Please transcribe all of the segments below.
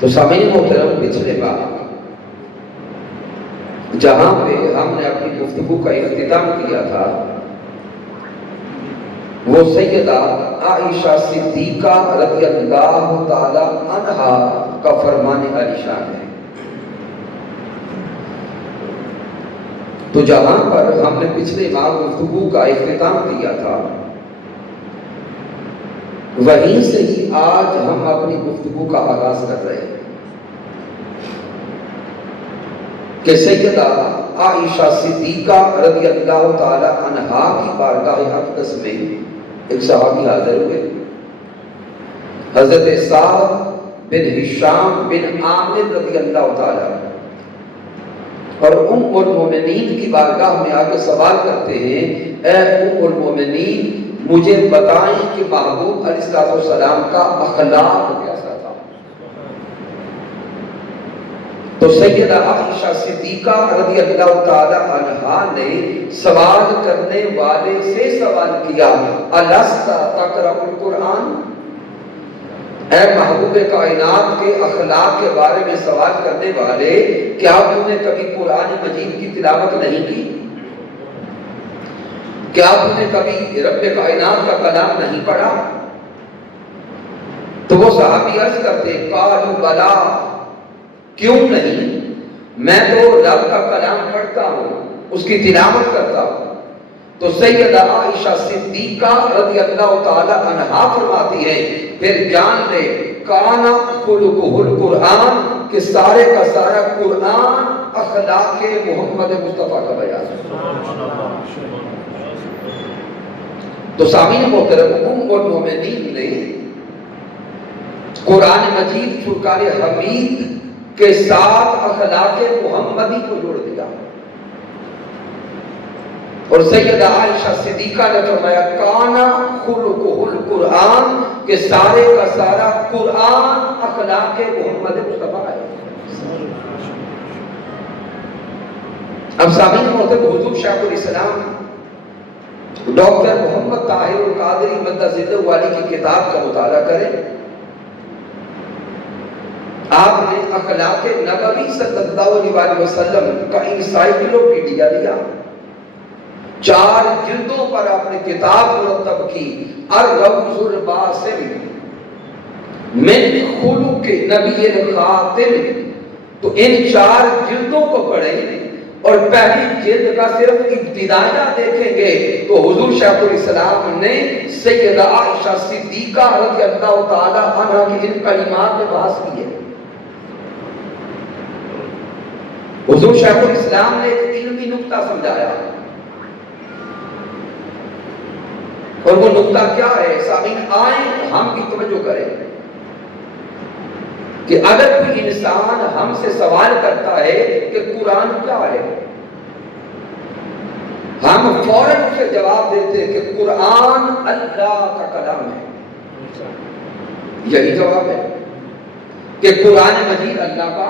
تو سامعین محترم، پچھلے بار جہاں پہ ہم نے اپنی گفتگو کا اختتام کیا تھا وہ سیدہ عائشہ صدیقہ رضی اللہ تعالی عنہا کا فرمان عالی شان ہے۔ تو جہاں پر ہم نے پچھلے ماہ گفتگو کا اختتام کیا تھا وہیں سے ہی آج ہم اپنی گفتگو کا آغاز کر رہے ہیں کہ سیدہ عائشہ صدیقہ رضی اللہ تعالی عنہا کی بارگاہ اقدس میں ایک صحابی حاضر ہوئے، حضرت سعد بن ہشام بن عامر رضی اللہ تعالی عنہ، اور ام المومنین کی بارگاہ میں آ کے سوال کرتے ہیں، اے ام المومنین مجھے بتائیں کہ محبوب علیہ السلام کا اخلاق کیسا تھا؟ تو سیدہ عائشہ صدیقہ رضی اللہ تعالی عنہا نے سوال کرنے والے سے سوال کیا، الست تقرأ القرآن؟ اے محبوب کائنات کے اخلاق کے بارے میں سوال کرنے والے، کیا تم نے کبھی قرآن مجید کی تلاوت نہیں کی؟ کیا تم نے کبھی رب کائنات کا کلام نہیں پڑھا؟ تو وہ صحابی عرض کرتے، قالوا بلا، کیوں نہیں، میں تو رب کا کلام پڑھتا ہوں، اس کی تلاوت کرتا ہوں۔ تو سیدہ عائشہ صدیقہ رضی اللہ تعالی عنہا فرماتی ہے، پھر جان لے کانا خلقہ القرآن، کہ سارے کا سارا قرآن اخلاق محمد مصطفیٰ کا بیان ہے۔ تو سامعین محترم، ام المومنین نے قرآن مجید فرقان حمید کے ساتھ اخلاق محمدی کو جوڑ دیا، اور سیدہ عائشہ صدیقہ نے فرمایا کانا خلقہ القرآن، کہ سارے کا سارا قرآن اخلاق محمد مصطفیٰ ہے۔ اب سامعین محترم، حضور شیخ الاسلام ڈاکٹر محمد طاہر القادری مدد ذلہ والی کی کتاب کا مطالعہ کریں، آپ نے اخلاق نبوی صلی اللہ علیہ وسلم کا انسائکلوپیڈیا لیا، 4 جلدوں پر آپ نے کتاب مرتب کی، الروض الباسم من خلق نبی الخاتم۔ تو ان 4 جلدوں کو پڑھیں اور پہلی جلد کا صرف ابتدائیہ دیکھیں گے تو حضور شیخ الاسلام نے سیدہ عائشہ صدیقہ رضی اللہ تعالی عنہ کی ان کلمات میں بحث کی ہے۔ حضور شیخ الاسلام نے ایک علمی نقطہ سمجھایا، اور وہ نقطہ کیا ہے؟ سامعین آئیں ہم کی توجہ کریں کہ اگر کوئی انسان ہم سے سوال کرتا ہے کہ قرآن کیا ہے، ہم فوراً اسے جواب دیتے کہ قرآن اللہ کا کلام ہے۔ یہی جواب ہے کہ قرآن مجید اللہ کا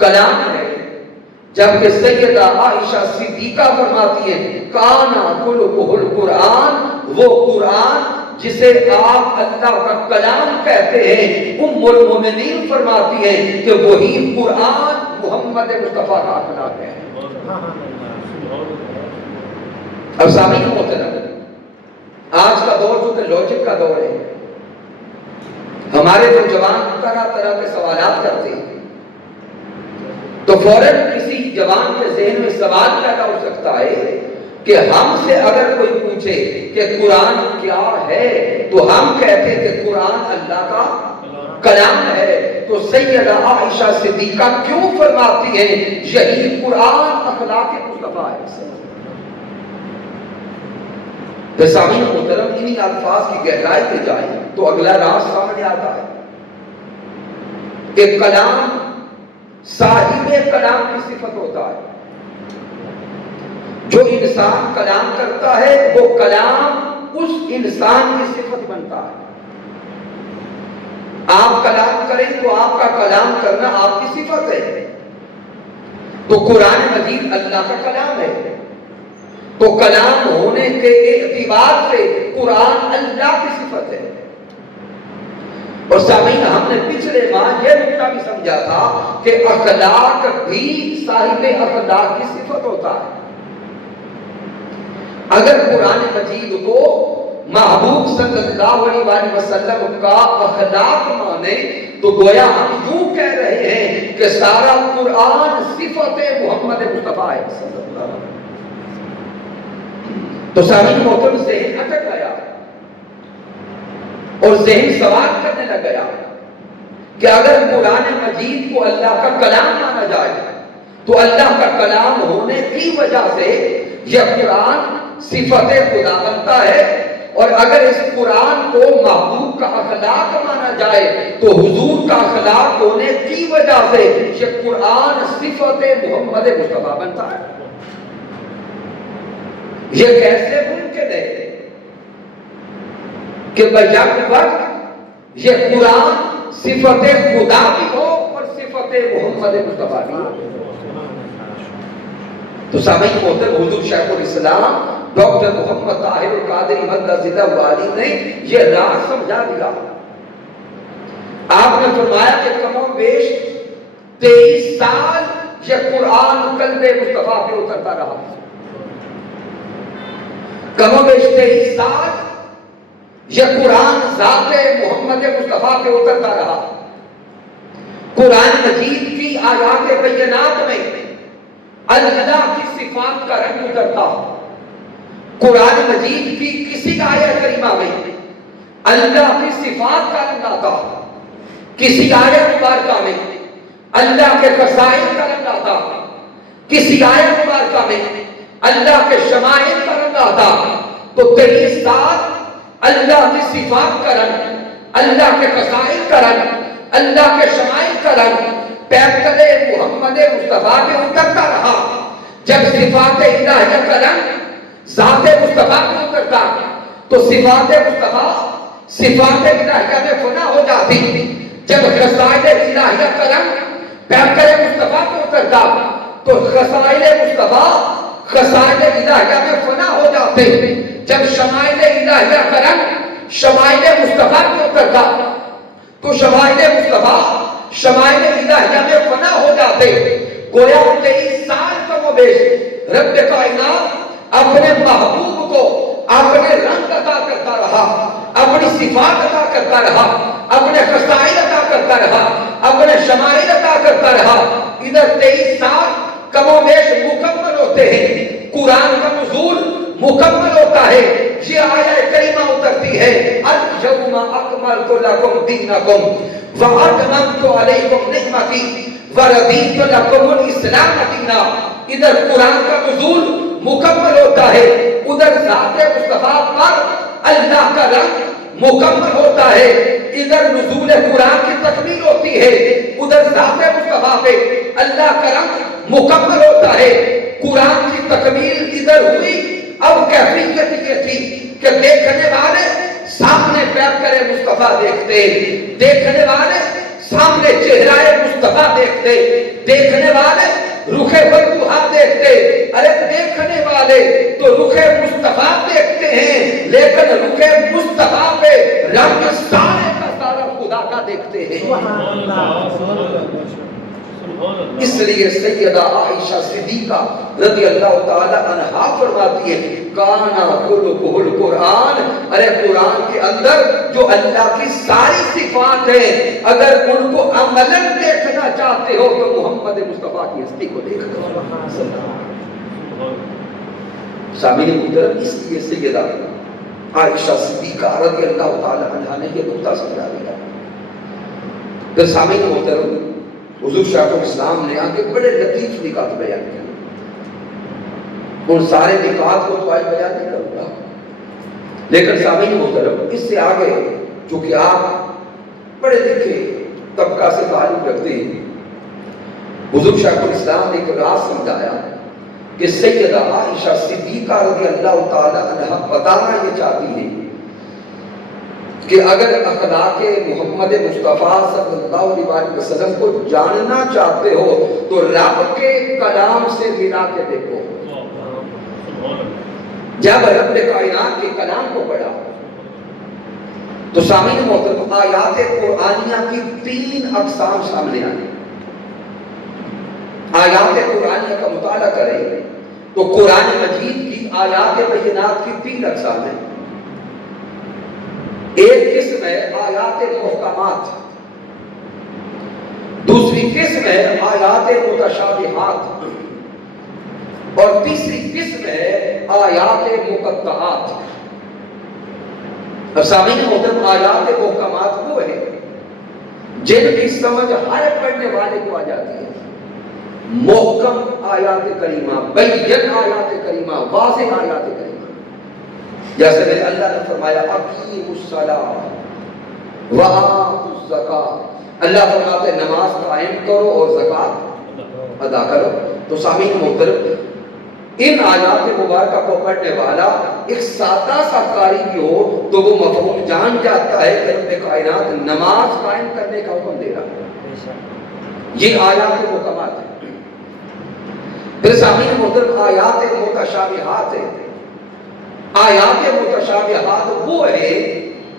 کلام ہے، جبکہ سیدہ عائشہ صدیقہ فرماتی ہے کانا خلقہ القرآن، وہ قرآن جسے آپ اللہ کا کلام کہتے ہیں، ام المومنین فرماتی ہیں کہ وہی قرآن محمد مصطفیٰ کا اخلاق ہے۔ اب سامعین محترم، آج کا دور جو کہ لوجک کا دور ہے، ہمارے نوجوان طرح طرح کے سوالات کرتے ہیں، تو فوراً کسی جوان کے ذہن میں سوال پیدا ہو سکتا ہے کہ ہم سے اگر کوئی پوچھے کہ قرآن کیا ہے تو ہم کہتے ہیں کہ قرآن اللہ کا کلام ہے۔ تو سیدہ عائشہ صدیقہ کیوں فرماتی ہے یہی قرآن اخلاق مصطفیٰ ہے؟ تو سامعین محترم، انہی الفاظ کی گہرائی پہ جائیں تو اگلا راز سامنے آتا ہے کہ کلام صاحب کلام کی صفت ہوتا ہے۔ جو انسان کلام کرتا ہے وہ کلام اس انسان کی صفت بنتا ہے۔ آپ کلام کریں تو آپ کا کلام کرنا آپ کی صفت ہے۔ تو قرآن مجید اللہ کا کلام ہے، تو کلام ہونے کے اعتبار سے قرآن اللہ کی صفت ہے۔ اور سامعین ہم نے پچھلے ماہ یہ نکتہ بھی سمجھا تھا کہ اخلاق بھی صاحب اخلاق کی صفت ہوتا ہے. اگر قرآن مجید کو محبوب صلی اللہ علیہ وسلم کا اخلاق مانے تو گویا ہم یوں کہہ رہے ہیں کہ سارا قرآن صفت محمد مصطفیٰ ہے صلی اللہ علیہ وسلم. تو سامعین محترم ذہن اٹک گیا اور ذہن سوال کرنے لگ گیا کہ اگر قرآن مجید کو اللہ کا کلام مانا جائے تو اللہ کا کلام ہونے کی وجہ سے یہ قرآن صفت خدا بنتا ہے، اور اگر اس قرآن کو محبوب کا اخلاق مانا جائے تو حضور کا اخلاق ہونے کی وجہ سے یہ قرآن صفت محمد مصطفیٰ بنتا ہے. یہ کیسے ممکن ہے کہ بیک وقت یہ قرآن صفت خدا بھی ہو اور صفت محمد مصطفیٰ بھی ہو؟ تو سامعین محترم حضور شیخ الاسلام ڈاکٹر محمد طاہر القادری مدد والی نے یہ راز سمجھا دیا. آپ نے فرمایا کہ کم و بیش 23 سال یہ قرآن قلب مصطفیٰ پہ اترتا رہا. کم و بیش 23 سال یہ قرآن ذات محمد مصطفیٰ پہ اترتا رہا. قرآن مجید کی آیات بینات میں اللہ کی صفات کا رنگ اترتا. قرآن مجید کی کسی آیت کریمہ میں اللہ کی صفات کا رنگ آتا، کسی آیت مبارکہ میں اللہ کے خصائص کا رنگ آتا، کسی آیت مبارکہ میں اللہ کے شمائل کا رنگ آتا. تو 23 سال اللہ کی صفات کا رنگ، اللہ کے خصائص کا رنگ، اللہ کے شمائل کا رنگ پیغمبر محمد مصطفیٰ پہ اترتا رہا. جب صفات الہیہ کا رنگ ذات مصطفیٰ پہ اترتا تو صفات مصطفیٰ صفات الہیہ میں فنا ہو جاتی. جب خصائل الہیہ کا رنگ پیغمبر مصطفیٰ پہ اترتا تو خصائل مصطفیٰ خصائل الہیہ میں فنا ہو جاتے. جب شمائل الہیہ کا رنگ شمائل مصطفیٰ پہ اترتا تو شمائل مصطفیٰ شمائل الہیہ میں فنا ہو جاتے. گویا 23 سال کم و بیش رب کائنات اپنے محبوب کو اپنے رنگ عطا کرتا رہا، اپنی صفات عطا کرتا رہا، اپنے خصائل عطا کرتا رہا، اپنے شمائل عطا کرتا رہا. ادھر 23 سال کم و بیش مکمل ہوتے ہیں، قرآن کا نزول مکمل ہوتا ہے. یہ آیت کریمہ اترتی ہے الیوم اکملت لکم دینکم واتممت علیکم نعمتی ورضیت لکم الاسلام دینا. ادھر قرآن کا نزول مکمل ہوتا ہے، ادھر ذات مصطفیٰ پر اللہ کا رنگ مکمل ہوتا ہے. ادھر نزول قرآن کی تکمیل ہوتی ہے، ادھر ذات مصطفیٰ پہ اللہ کا رنگ مکمل ہوتا ہے. قرآن کی تکمیل ادھر ہوئی. اب کیفیت یہ تھی کہ دیکھنے والے سامنے پیغمبر مصطفیٰ دیکھتے، دیکھنے والے سامنے چہرہ مصطفیٰ دیکھتے، دیکھنے والے رخ بطوحہ دیکھتے. ارے دیکھنے والے تو رخ مصطفیٰ دیکھتے ہیں، لیکن رخ مصطفیٰ پہ رنگ سارے کا سارا خدا کا دیکھتے ہیں. اس لیے سیدہ عائشہ صدیقہ رضی اللہ تعالی عنہا فرماتی ہے کانا خلقہ القرآن. ارے قرآن کے اندر جو اللہ کی ساری صفات ہیں اگر ان کو عملاً دیکھنا چاہتے ہو تو محمد مصطفیٰ کی ہستی کو دیکھ لو. سامعین محترم اس لیے سیدہ عائشہ صدیقہ رضی اللہ تعالی عنہا نے یہ نقطہ سمجھا دیا. پھر سامعین محترم حضور شیخ الاسلام نے آگے بڑے لطیف نکات بیان کیا. ان سارے نکات کو تو آج بیان نہیں کروں گا، لیکن سامعین محترم اس سے آگے چونکہ آپ پڑھے لکھے طبقہ سے تعلق رکھتے ہیں، حضور شیخ الاسلام نے ایک راز سمجھایا کہ سیدہ عائشہ صدیقہ رضی اللہ تعالی عنہا بتانا یہ چاہتی ہے کہ اگر اخلاق محمد مصطفیٰ صلی اللہ علیہ وسلم کو جاننا چاہتے ہو تو رب کے کلام سے ملا کے دیکھو. جب رب کائنات کے کلام کو پڑھا تو سامعین محترم، آیات قرآنیہ کی 3 اقسام سامنے آئی۔ آیات قرآنیہ کا مطالعہ کریں تو قرآن مجید کی آیات بینات کی 3 اقسام ہیں۔ ایک قسم ہے آیات محکمات، دوسری قسم ہے آیات متشابہات، اور تیسری قسم ہے آیات مقطعات۔ اب سامعین محترم، آیات محکمات وہ ہے جن کی سمجھ ہر پڑھنے والے کو آ جاتی ہے۔ محکم آیات کریمہ، بین آیات کریمہ، واضح آیات کریمہ، جیسے میں اللہ نے فرمایا اقیموا الصلاۃ وآتوا الزکاۃ، اللہ فرماتے ہیں نماز قائم کرو اور زکوٰۃ ادا کرو۔ تو سامعین محترم، ان آیات مبارکہ کو پڑھنے والا ایک سادہ سا قاری بھی ہو تو وہ مفہوم جان جاتا ہے کہ رب کائنات نماز قائم کرنے کا حکم دے رہا ہے۔ یہ آیات محکمات ہیں۔ پھر سامعین محترم، آیات متشابہات ہیں۔ آیات متشابہات وہ ہے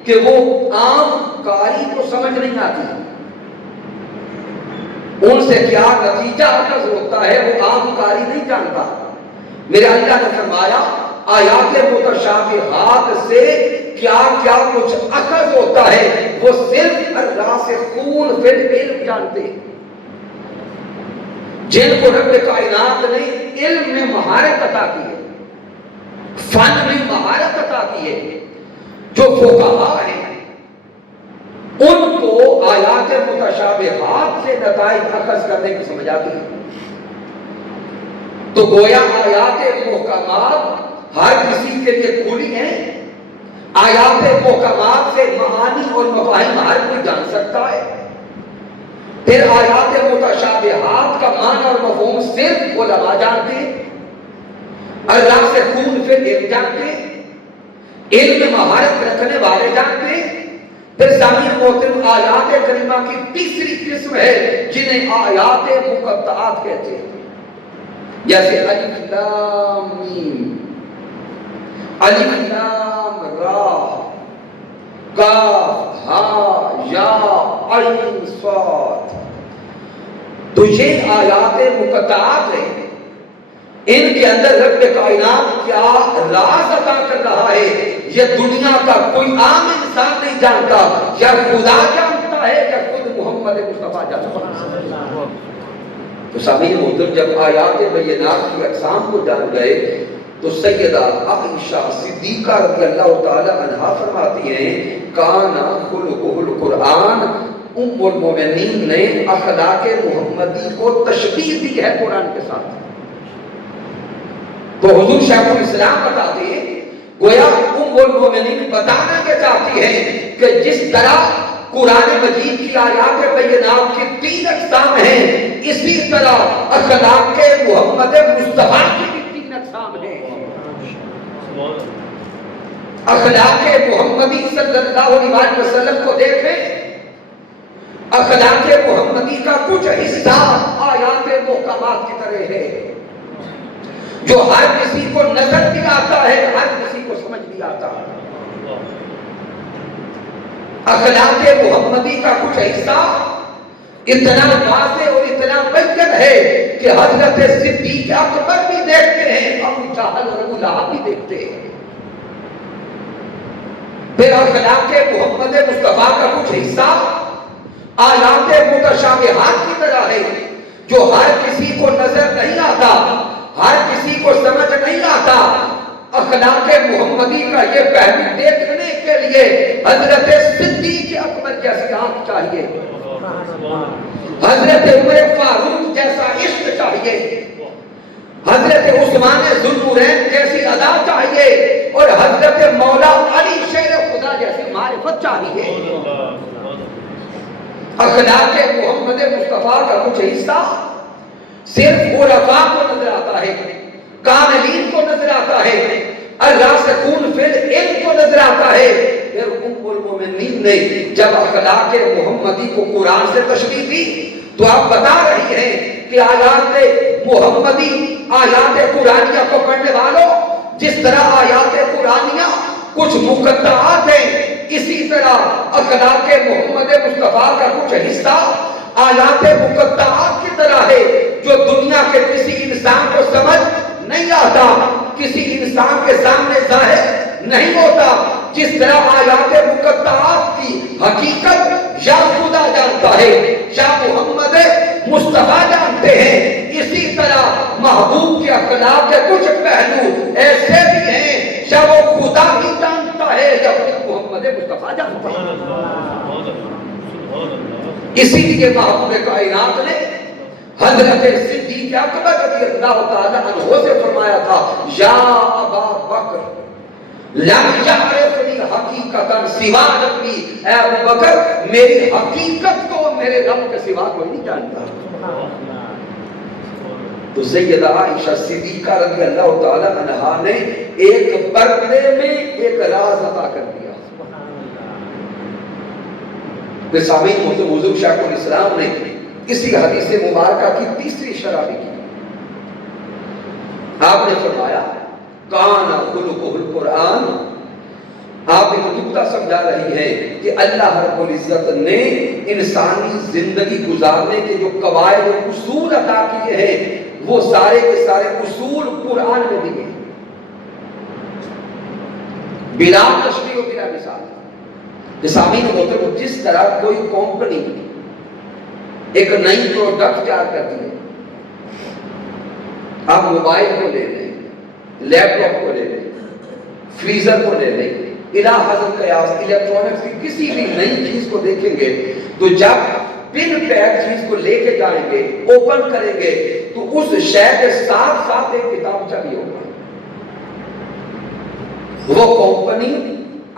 کہ وہ عام قاری کو سمجھ نہیں آتی، ان سے کیا نتیجہ اخذ ہوتا ہے وہ عام قاری نہیں جانتا۔ میرے اللہ نے فرمایا آیات متشابہات سے کیا کیا کچھ اخذ ہوتا ہے وہ صرف الراسخون فی العلم جانتے ہیں، جن کو رب کائنات نے علم میں مہارت عطا کی ہے، فن میں مہارت عطا کی ہے، جو فقہاء ہیں ان کو آیات متشابہات سے نتائج اخذ کرنے کی سمجھ آتی ہے۔ تو گویا آیات محکمات ہر کسی کے لیے کھلی ہیں، آیات محکمات سے معانی اور مفاہیم ہر کوئی جان سکتا ہے۔ پھر آیات متشابہات کا معنی اور مفہوم صرف علماء جانتے ہیں، اللہ سے خون فی العلم جانتے ہیں، علم میں مہارت رکھنے والے جانتے ہیں۔ پھر سامعین محترم، آیات کریمہ کی تیسری قسم ہے جنہیں آیات مقطعات کہتے ہیں، جیسے الف لام میم، الف لام را، کاف ہا یا عین صاد۔ تو یہ آیات مقطعات ہیں، ان کے اندر رب کائنات کیا راز عطا کر رہا ہے یہ دنیا کا کوئی عام انسان نہیں جانتا، یا خدا جانتا ہے یا خود محمد مصطفیٰ جانتا ہے۔ تو سامعین محترم، جب آیات بینات کی اقسام کو جان گئے تو سیدہ عائشہ صدیقہ رضی اللہ تعالی عنہا فرماتی ہیں کانا خلقہ القرآن، ام المومنین نے اخلاق محمدی کو تشبیہ دی ہے قرآن کے ساتھ۔ تو حضور شیخ الاسلام بتاتے ہیں گویا ام المومنین بتانا کے چاہتی ہیں کہ جس طرح قرآن مجید کی آیات بینات کی 3 اقسام ہیں، اسی طرح اخلاق محمد مصطفیٰ کی بھی 3 اقسام ہیں۔ اخلاق محمدی صلی اللہ علیہ وسلم کو دیکھیں، اخلاق محمدی کا کچھ حصہ آیات محکمات کی طرح ہے، جو ہر کسی کو نظر بھی آتا ہے، ہر کسی کو سمجھ بھی آتا ہے۔ اخلاق محمدی کا کچھ حصہ اتنا واضح اور اتنا بین ہے کہ حضرت صدیق اکبر بھی دیکھتے ہیں، ابو جہل اور ابو لہب بھی دیکھتے ہیں۔ پھر اخلاق محمد مصطفیٰ کا کچھ حصہ آیات متشابہات کی طرح ہے، جو ہر کسی کو نظر نہیں آتا، ہر کسی کو سمجھ نہیں آتا۔ اخلاق محمدی کا یہ پہلو دیکھنے کے لیے حضرت صدیق اکبر جیسی آنکھ چاہیے، حضرت عمر فاروق جیسا عشق چاہیے، حضرت عثمان ذوالنورین جیسی ادا چاہیے، اور حضرت مولا علی شیر خدا جیسی معرفت چاہیے۔ اخلاق محمد مصطفیٰ کا کچھ حصہ صرف عرفاء کو نظر آتا ہے، کاملین کو نظر آتا ہے، الراسخون فی العلم کو نظر آتا ہے۔ پھر ام المومنین نے جب اخلاق محمدی کو قرآن سے تشبیہ دی تو آپ بتا رہی ہیں کہ آیات محمدی، آیات قرآنیہ کو پڑھنے والوں، جس طرح آیات قرآنیہ کچھ مقطعات ہیں، اسی طرح اخلاق محمد مصطفیٰ کا کچھ حصہ آیات مقطعات کی طرح ہے جو دنیا کے کسی انسان کو سمجھ نہیں آتا، کسی انسان کے سامنے ظاہر نہیں ہوتا۔ جس طرح آیات مقطعات کی حقیقت یا خدا جانتا ہے یا محمد مصطفیٰ جانتے ہیں، اسی طرح محبوب کے اخلاق کے کچھ پہلو ایسے بھی ہیں یا وہ خدا بھی جانتا ہے یا محمد مصطفیٰ جانتا ہے۔ اسی لیے محبوب کائنات نے حضرت صدیق اکبر رضی اللہ تعالیٰ عنہ سے فرمایا تھا، یا ابا بکر لم یعرفنی حقیقتا سوا ربی، اے ابو بکر میری حقیقت کو میرے رب کے سوا کوئی نہیں جانتا۔ تو سیدہ عائشہ صدیقہ رضی اللہ تعالیٰ عنہا نے ایک پردے میں ایک راز عطا کر دیا۔ سامعین محترم، حضور شیخ الاسلام نے اسی حدیث مبارکہ کی تیسری شرح بھی کی۔ آپ نے فرمایا کان خلقہ القرآن۔ آپ ایک نکتہ سمجھا رہی ہیں کہ اللہ رب العزت نے انسانی زندگی گزارنے کے جو قواعد و اصول عطا کیے ہیں وہ سارے کے سارے اصول قرآن میں دیے ہیں، بلا تشریح و بلا مثال۔ سامعین محترم، جس طرح کوئی کمپنی ایک نئی پروڈکٹ تیار کرتی ہے، آپ موبائل کو لے لیں، لیپ ٹاپ کو لے لیں، فریزر کو لے لیں، الہ حضرت قیاس الیکٹرانکس کی کسی بھی نئی چیز کو دیکھیں گے تو جب پن پیک چیز کو لے کے جائیں گے، اوپن کریں گے تو اس شے کے ساتھ ساتھ ایک کتابچہ بھی ہوگا۔ وہ کمپنی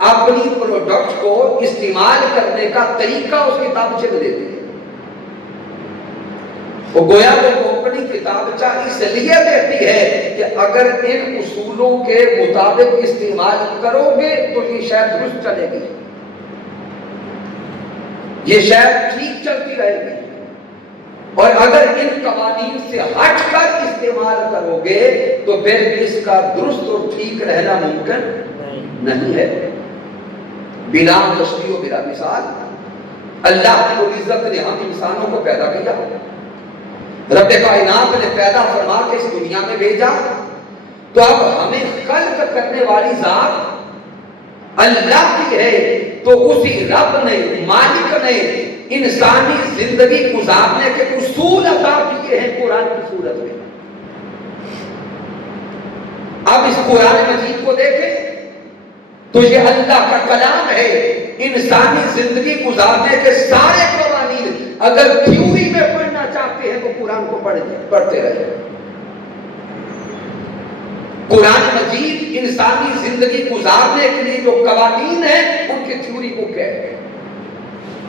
اپنی پروڈکٹ کو استعمال کرنے کا طریقہ اس کتابچے میں دیتی ہے۔ وہ گویا وہ کمپنی کتابچہ اس لیے دیتی ہے کہ اگر ان اصولوں کے مطابق استعمال کرو گے تو یہ شاید درست چلے گی، یہ شاید ٹھیک چلتی رہے گی، اور اگر ان قوانین سے ہٹ کر استعمال کرو گے تو پھر اس کا درست اور ٹھیک رہنا ممکن نہیں ہے۔ بلا تشریح و بلا مثال اللہ کی عزت نے ہم انسانوں کو پیدا کیا، رب کائنات نے پیدا فرما کے اس دنیا میں بھیجا، تو اب ہمیں خلق کرنے والی ذات اللہ کی ہے، تو اسی رب نے، مالک نے انسانی زندگی گزارنے کے اصول عطا کیے ہیں قرآن کی صورت میں۔ اب اس قرآن مجید کو دیکھیں تو یہ اللہ کا کلام ہے، انسانی زندگی گزارنے کے سارے قوانین اگر تھیوری میں پڑھنا چاہتے ہیں تو قرآن کو پڑھتے رہے۔ قرآن مجید انسانی زندگی گزارنے کے لیے جو قوانین ہیں ان کی تھیوری کو کہتے ہیں۔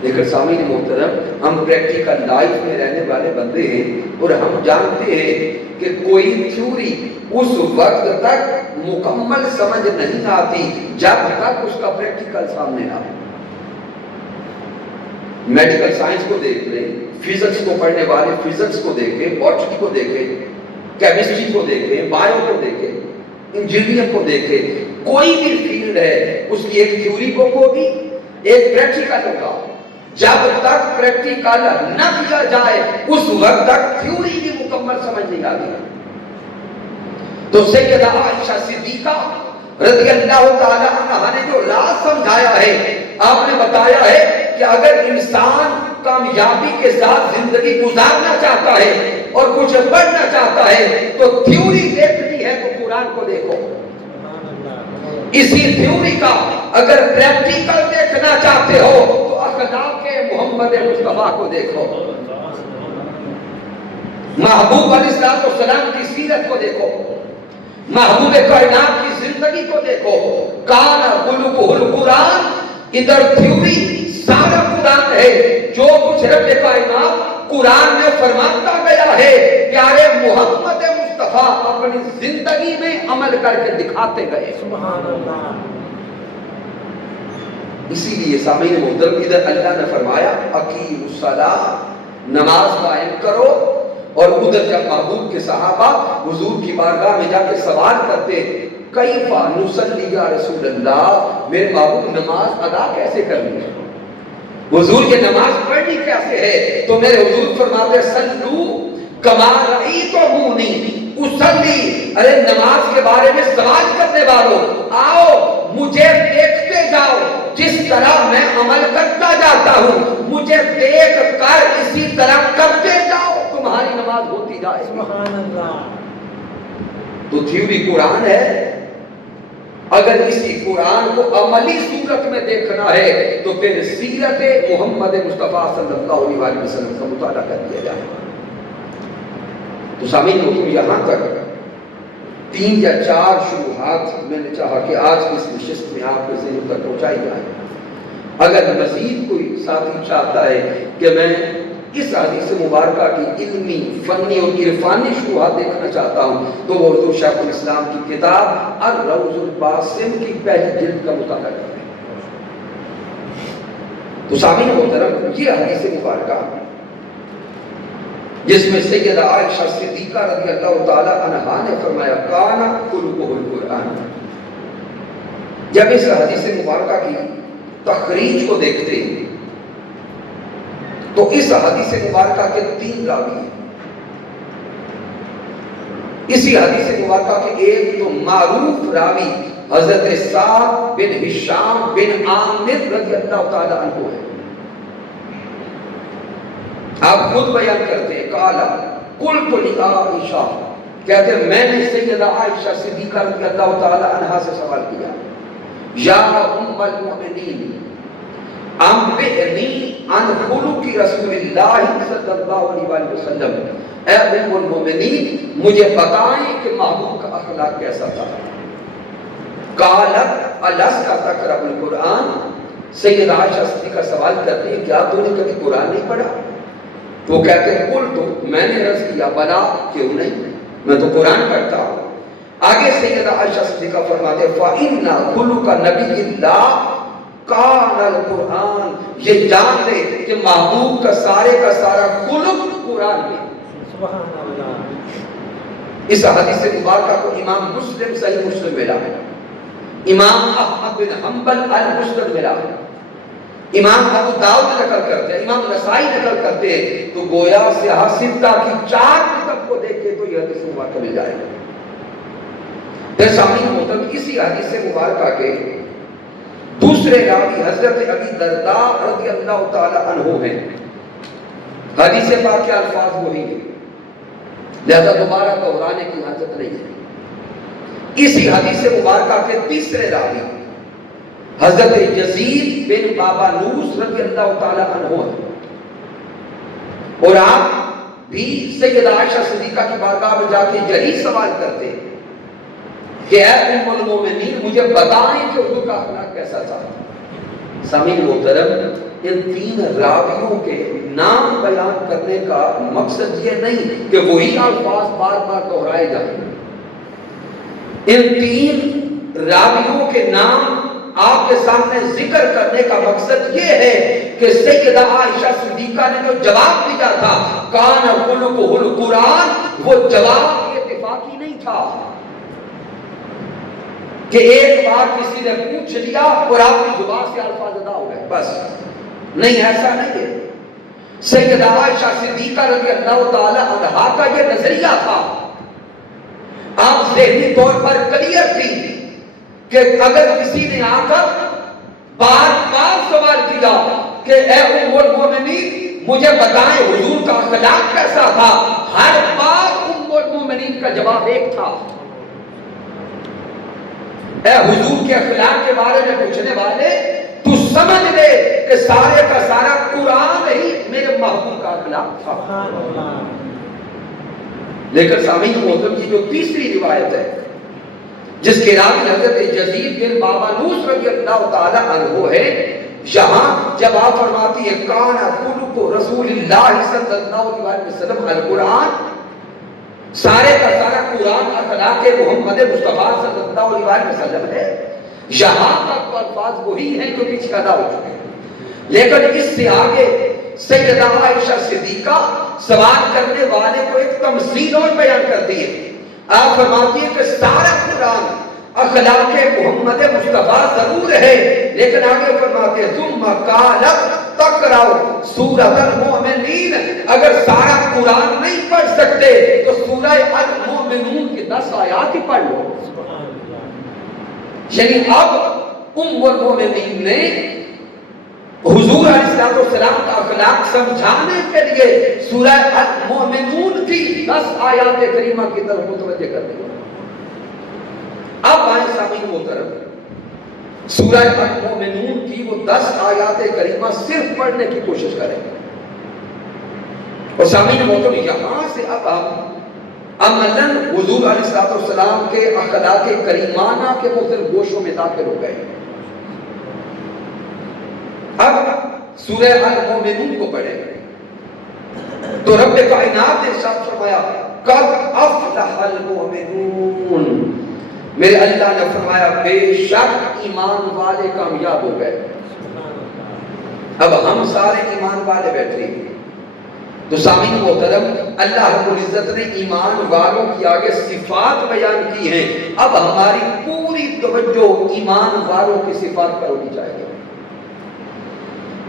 لیکن سامعین محترم، ہم پریکٹیکل لائف میں رہنے والے بندے ہیں اور ہم جانتے ہیں کہ کوئی تھیوری اس وقت تک مکمل سمجھ نہیں آتی جب تک اس کا پریکٹیکل سامنے نہ آئے۔ میڈیکل سائنس کو دیکھ لیں، فزکس کو پڑھنے والے فزکس کو دیکھیں، باٹنی کو دیکھیں، کیمسٹری کو دیکھیں، بایو کو دیکھیں، انجینئر کو دیکھیں، کوئی بھی فیلڈ ہے اس کی ایک تھیوری بک ہوگی، ایک پریکٹیکل ہوگا۔ جب تک پریکٹیکل نہ کیا جائے اس وقت تک تھیوری بھی مکمل سمجھ نہیں آتی۔ تو سیدہ عائشہ صدیقہ رضی اللہ تعالی عنہا نے جو راز سمجھایا ہے، آپ نے بتایا ہے کہ اگر انسان کامیابی کے ساتھ زندگی گزارنا چاہتا ہے اور کچھ پڑھنا چاہتا ہے تو تھیوری دیکھنی ہے تو قرآن کو دیکھو، اسی تھیوری کا اگر پریکٹیکل دیکھنا چاہتے ہو تو اخلاق محمد مصطفیٰ کو دیکھو، محبوب علیہ السلام کی سیرت کو دیکھو، محبوب کائنات کی زندگی کو دیکھو۔ کان خلقہ القرآن، ادھر تھیوری سارا قرآن ہے، جو کچھ رب کائنات قرآن میں فرماتا گیا ہے پیارے محمد مصطفیٰ اپنی زندگی میں عمل کر کے دکھاتے گئے۔ سبحان اللہ۔ اسی لیے سامعین محترم، ادھر اللہ نے فرمایا اقیموا الصلاۃ، نماز قائم کرو، اور ادھر جب محبوب کے صحابہ حضور کی بارگاہ میں جا کے سوال کرتے کیف نصلی یا رسول اللہ، میرے محبوب نماز ادا کیسے کرنی ہے، حضور یہ نماز پڑھنی کیسے ہے؟ تو میرے حضور فرماتے ہیں سلو کما رأیتمونی اصلی، ارے نماز کے بارے میں سوال کرنے والوں آؤ مجھے دیکھتے جاؤ، جس طرح میں عمل کرتا جاتا ہوں مجھے دیکھ کر اسی طرح کرتے جاؤ، تمہاری نماز ہوتی جائے۔ سبحان اللہ۔ تو تھیوری قرآن ہے، اگر اسی قرآن کو عملی صورت میں دیکھنا ہے تو پھر سیرت محمد مصطفیٰ صلی اللہ علیہ وسلم کا مطالعہ کر دیا جائے۔ تو سامعین حکم یہاں تک 3 یا 4 شروحات میں نے چاہا کہ آج کی اس نشست میں آپ کے ذہن تک پہنچائی جائے۔ اگر مزید کوئی ساتھی چاہتا ہے کہ میں اس حدیث مبارکہ کی علمی، فنی اور عرفانی شروحات دیکھنا چاہتا ہوں تو وہ حضور شیخ الاسلام کی کتاب الروض الباسم کی پہلی جلد کا مطالعہ کریں۔ تو سامعین محترم، یہ حدیث مبارکہ جس میں سیدہ عائشہ صدیقہ رضی اللہ تعالی عنہا نے فرمایا کان خلقہ القرآن، جب اس حدیث مبارکہ کی تخریج کو دیکھتے ہیں تو اس حدیث مبارکہ کے 3 راوی ہیں۔ اسی حدیث مبارکہ کے ایک تو معروف راوی حضرت سعد بن ہشام بن عامر رضی اللہ تعالی عنہ ہے۔ آپ خود بیان کرتے ہیں قالا قلت لعائشہ، کہتے ہیں میں نے سیدہ عائشہ صدیقہ رضی اللہ تعالی عنہا سے سوال کیا یا ام المؤمنین انبئنی عن خلق رسول اللہ صلی اللہ علیہ وسلم، اے ام المؤمنین مجھے بتائیں کہ محبوب کا اخلاق کیسا تھا۔ قالت الست تقرأ القرآن، سیدہ عائشہ صدیقہ سوال کرتی ہیں کیا تو نے کبھی قرآن نہیں پڑھا؟ وہ کہتے ہیں قل تو میں نے عرض کیا بلا کیوں نہیں، میں تو قرآن پڑھتا ہوں۔ آگے سیدہ عائشہ صدیقہ فرماتے ہیں فَإِنَّ خُلُقَ نَبِيِّ اللَّهِ کان القرآن، یہ جان لے کہ محبوب کا سارا خلق قرآن ہے۔ سبحان اللہ۔ اس حدیث مبارکہ کو امام مسلم صحیح مسلم ملا ہے، امام احمد بن حنبل المسند ملا ہے، امام ابو داؤد نقل کرتے ہیں، امام نسائی نقل کرتے ہیں، تو گویا سیاہ ستہ کی 4 کتب کو دیکھے تو یہ حدیث مبارکہ مل جائے گا۔ پھر سامعین محترم، اسی حدیث مبارکہ کے دوسرے راوی حضرت ابی درداء رضی اللہ تعالی عنہ ہیں۔ حدیث پاک کے الفاظ وہی ہیں، لہذا دوبارہ دہرانے کی حاجت نہیں ہے۔ اسی حدیث مبارکہ کے تیسرے راوی حضرت یزید بن بابانوس رضی اللہ تعالی عنہ ہیں، اور آپ بھی سیدہ عائشہ صدیقہ کی بارگاہ میں جا کے یہی سوال کرتے ہیں کہ اے ام المومنین مجھے بتائیں کہ حضور کا اخلاق کیسا تھا۔ سامعین محترم، ان 3 راویوں کے نام بیان کرنے کا مقصد یہ نہیں کہ وہی الفاظ بار بار دہرائے جائیں، ان 3 راویوں کے نام آپ کے سامنے ذکر کرنے کا مقصد یہ ہے کہ سیدہ عائشہ صدیقہ نے جو جواب دیا تھا کان خلقہ القرآن، وہ جواب اتفاقی نہیں تھا کہ ایک بار کسی نے پوچھ لیا اور آپ کی زبان سے الفاظ ادا ہو گئے، بس نہیں، ایسا نہیں ہے۔ سیدہ عائشہ صدیقہ رضی اللہ تعالی عنہا کا یہ نظریہ تھا، آپ ذہنی طور پر کلیئر تھی کہ اگر کسی نے آ کر بار بار سوال کیا کہ اے ام المومنین مجھے بتائیں حضور کا اخلاق کیسا تھا، ہر بار ام المومنین کا جواب ایک تھا، اے حضور کے اخلاق کے بارے میں پوچھنے والے تو سمجھ لے کہ سارے کا سارا قرآن ہی میرے محبوب کا اخلاق تھا۔ لیکن سامعین محترم کی جو تیسری روایت ہے جس کے راوی حضرت یزید بن بابانوس رضی اللہ تعالی عنہ ہے، یہاں جب آپ فرماتی ہے کان خلق رسول اللہ صلی اللہ علیہ وسلم القرآن، سارے کا سارا قرآن اخلاق محمد مصطفیٰ صلی اللہ علیہ وسلم ہے، یہاں تک تو الفاظ وہی ہیں جو پیچھے ادا ہو چکے ہیں، لیکن اس سے آگے سیدہ عائشہ صدیقہ سوال کرنے والے کو ایک تمثیل اور بیان کرتی ہے۔ آپ فرماتی ہے کہ سارا قرآن اخلاق محمد مصطفیٰ ضرور ہے، لیکن آگے فرماتے ہیں ثم قالت تقرأ سورۃ المؤمنین، اگر سارا قرآن نہیں پڑھ سکتے تو سورہ المؤمنون کی 10 آیات ہی پڑھ لو۔ سبحان اللہ۔ یعنی اب ام المؤمنین نے حضور علیہ السلام کا اخلاق سمجھانے کے لیے سورہ المؤمنون کی 10 آیات کریمہ کی طرف متوجہ کر دیا۔ اب آئیں سامعین محترم، سورہ المؤمنون کی وہ 10 آیات کریمہ صرف پڑھنے کی کوشش کریں، اور سامعین محترم یہاں سے اب ہم عملاً حضور علیہ السلام کے اخلاق کریمانہ کے مختلف گوشوں میں داخل ہو گئے۔ اب سورہ المؤمنون کو پڑھیں تو رب کائنات نے ارشاد فرمایا قد افلح المؤمنون، میرے اللہ نے فرمایا بے شک ایمان والے کامیاب ہو گئے۔ اب ہم سارے ایمان والے بیٹھے ہیں تو سامعین محترم اللہ رب العزت نے ایمان والوں کی آگے صفات بیان کی ہیں، اب ہماری پوری توجہ ایمان والوں کی صفات پر ہونی چاہیے۔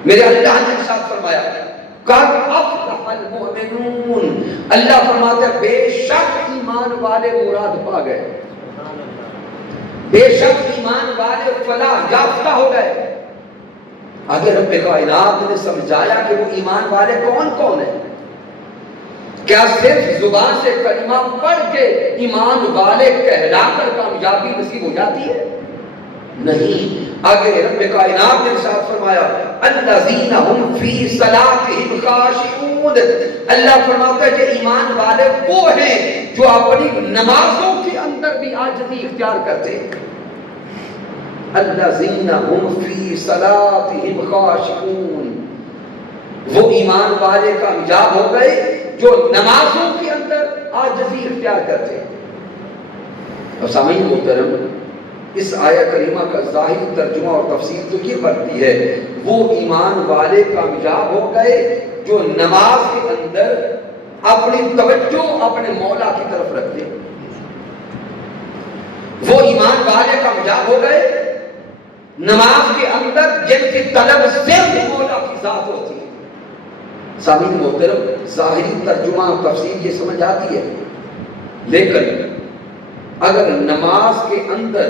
میرے اللہ نے ارشاد فرمایا قد افلح المؤمنون، اللہ فرماتا ہے بے شک ایمان والے مراد پا گئے، بے شک ایمان والے فلاح یافتہ ہو گئے۔ اگر رب کائنات نے سمجھایا کہ وہ ایمان والے کون کون ہیں، کیا صرف زبان سے کلمہ پڑھ کے ایمان والے کہلا کر کامیابی نصیب ہو جاتی ہے؟ نہیں، آگے رب کائنات نے ارشاد فرمایا الذین هم فی صلاتهم خاشعون، اللہ فرماتا ہے کہ ایمان والے وہ ہیں جو اپنی نمازوں کے اندر بھی عاجزی اختیار کرتے ہیں۔ الذین هم فی صلاتهم خاشعون، وہ ایمان والے کامیاب ہو گئے جو نمازوں کے اندر عاجزی اختیار کرتے ہیں۔ اور سامعین محترم اس آیہ کریمہ کا ظاہر ترجمہ اور تفسیر تو یہ بنتی ہے وہ ایمان والے کامیاب ہو گئے جو نماز کے اندر اپنی توجہ اپنے مولا کی طرف رکھتے ہیں، وہ ایمان والے کامیاب ہو گئے نماز کے اندر جن کی طلب صرف مولا کی ذات ہوتی ہے۔ سامعین محترم ظاہری ترجمہ اور تفسیر یہ سمجھ آتی ہے، لیکن اگر نماز کے اندر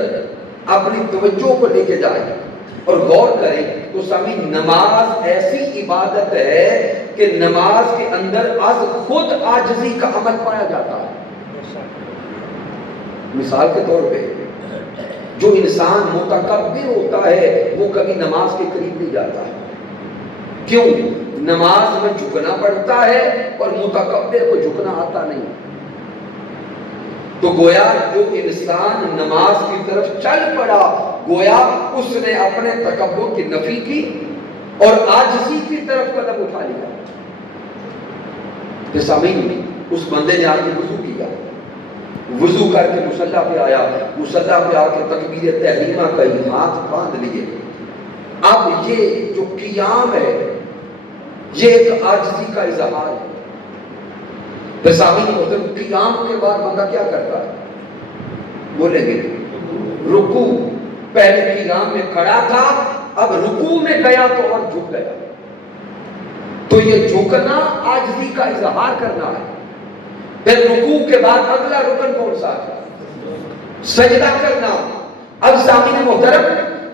اپنی توجہ کو لے کے جائے اور غور کریں تو سامعین نماز ایسی عبادت ہے کہ نماز کے اندر از خود عاجزی کا عمل پایا جاتا ہے۔ مثال کے طور پہ جو انسان متکبر ہوتا ہے وہ کبھی نماز کے قریب نہیں جاتا ہے، کیوں؟ نماز میں جھکنا پڑتا ہے اور متکبر کو جھکنا آتا نہیں۔ تو گویا جو انسان نماز کی طرف چل پڑا گویا اس نے اپنے تکبر کی نفی کی اور عاجزی کی طرف قدم اٹھا لیا۔ کہ سامعین اس بندے نے آگے وضو کیا، وضو کر کے مصلی پہ آیا، مصلی پہ آ کے تکبیر تحریمہ کہی، ہاتھ باندھ لیے۔ اب یہ جو قیام ہے یہ ایک عاجزی کا اظہار ہے۔ پھر سامعین محترم قیام کے بعد بندہ کیا کرتا ہے؟ بولیں گے رکوع، پہلے قیام میں کھڑا تھا اب رکوع میں گیا تو اور جھک گیا، تو یہ جھکنا عاجزی کا اظہار کرنا ہے۔ پھر رکوع کے بعد اگلا رکن کون سا ہے؟ سجدہ کرنا۔ اب سامعین محترم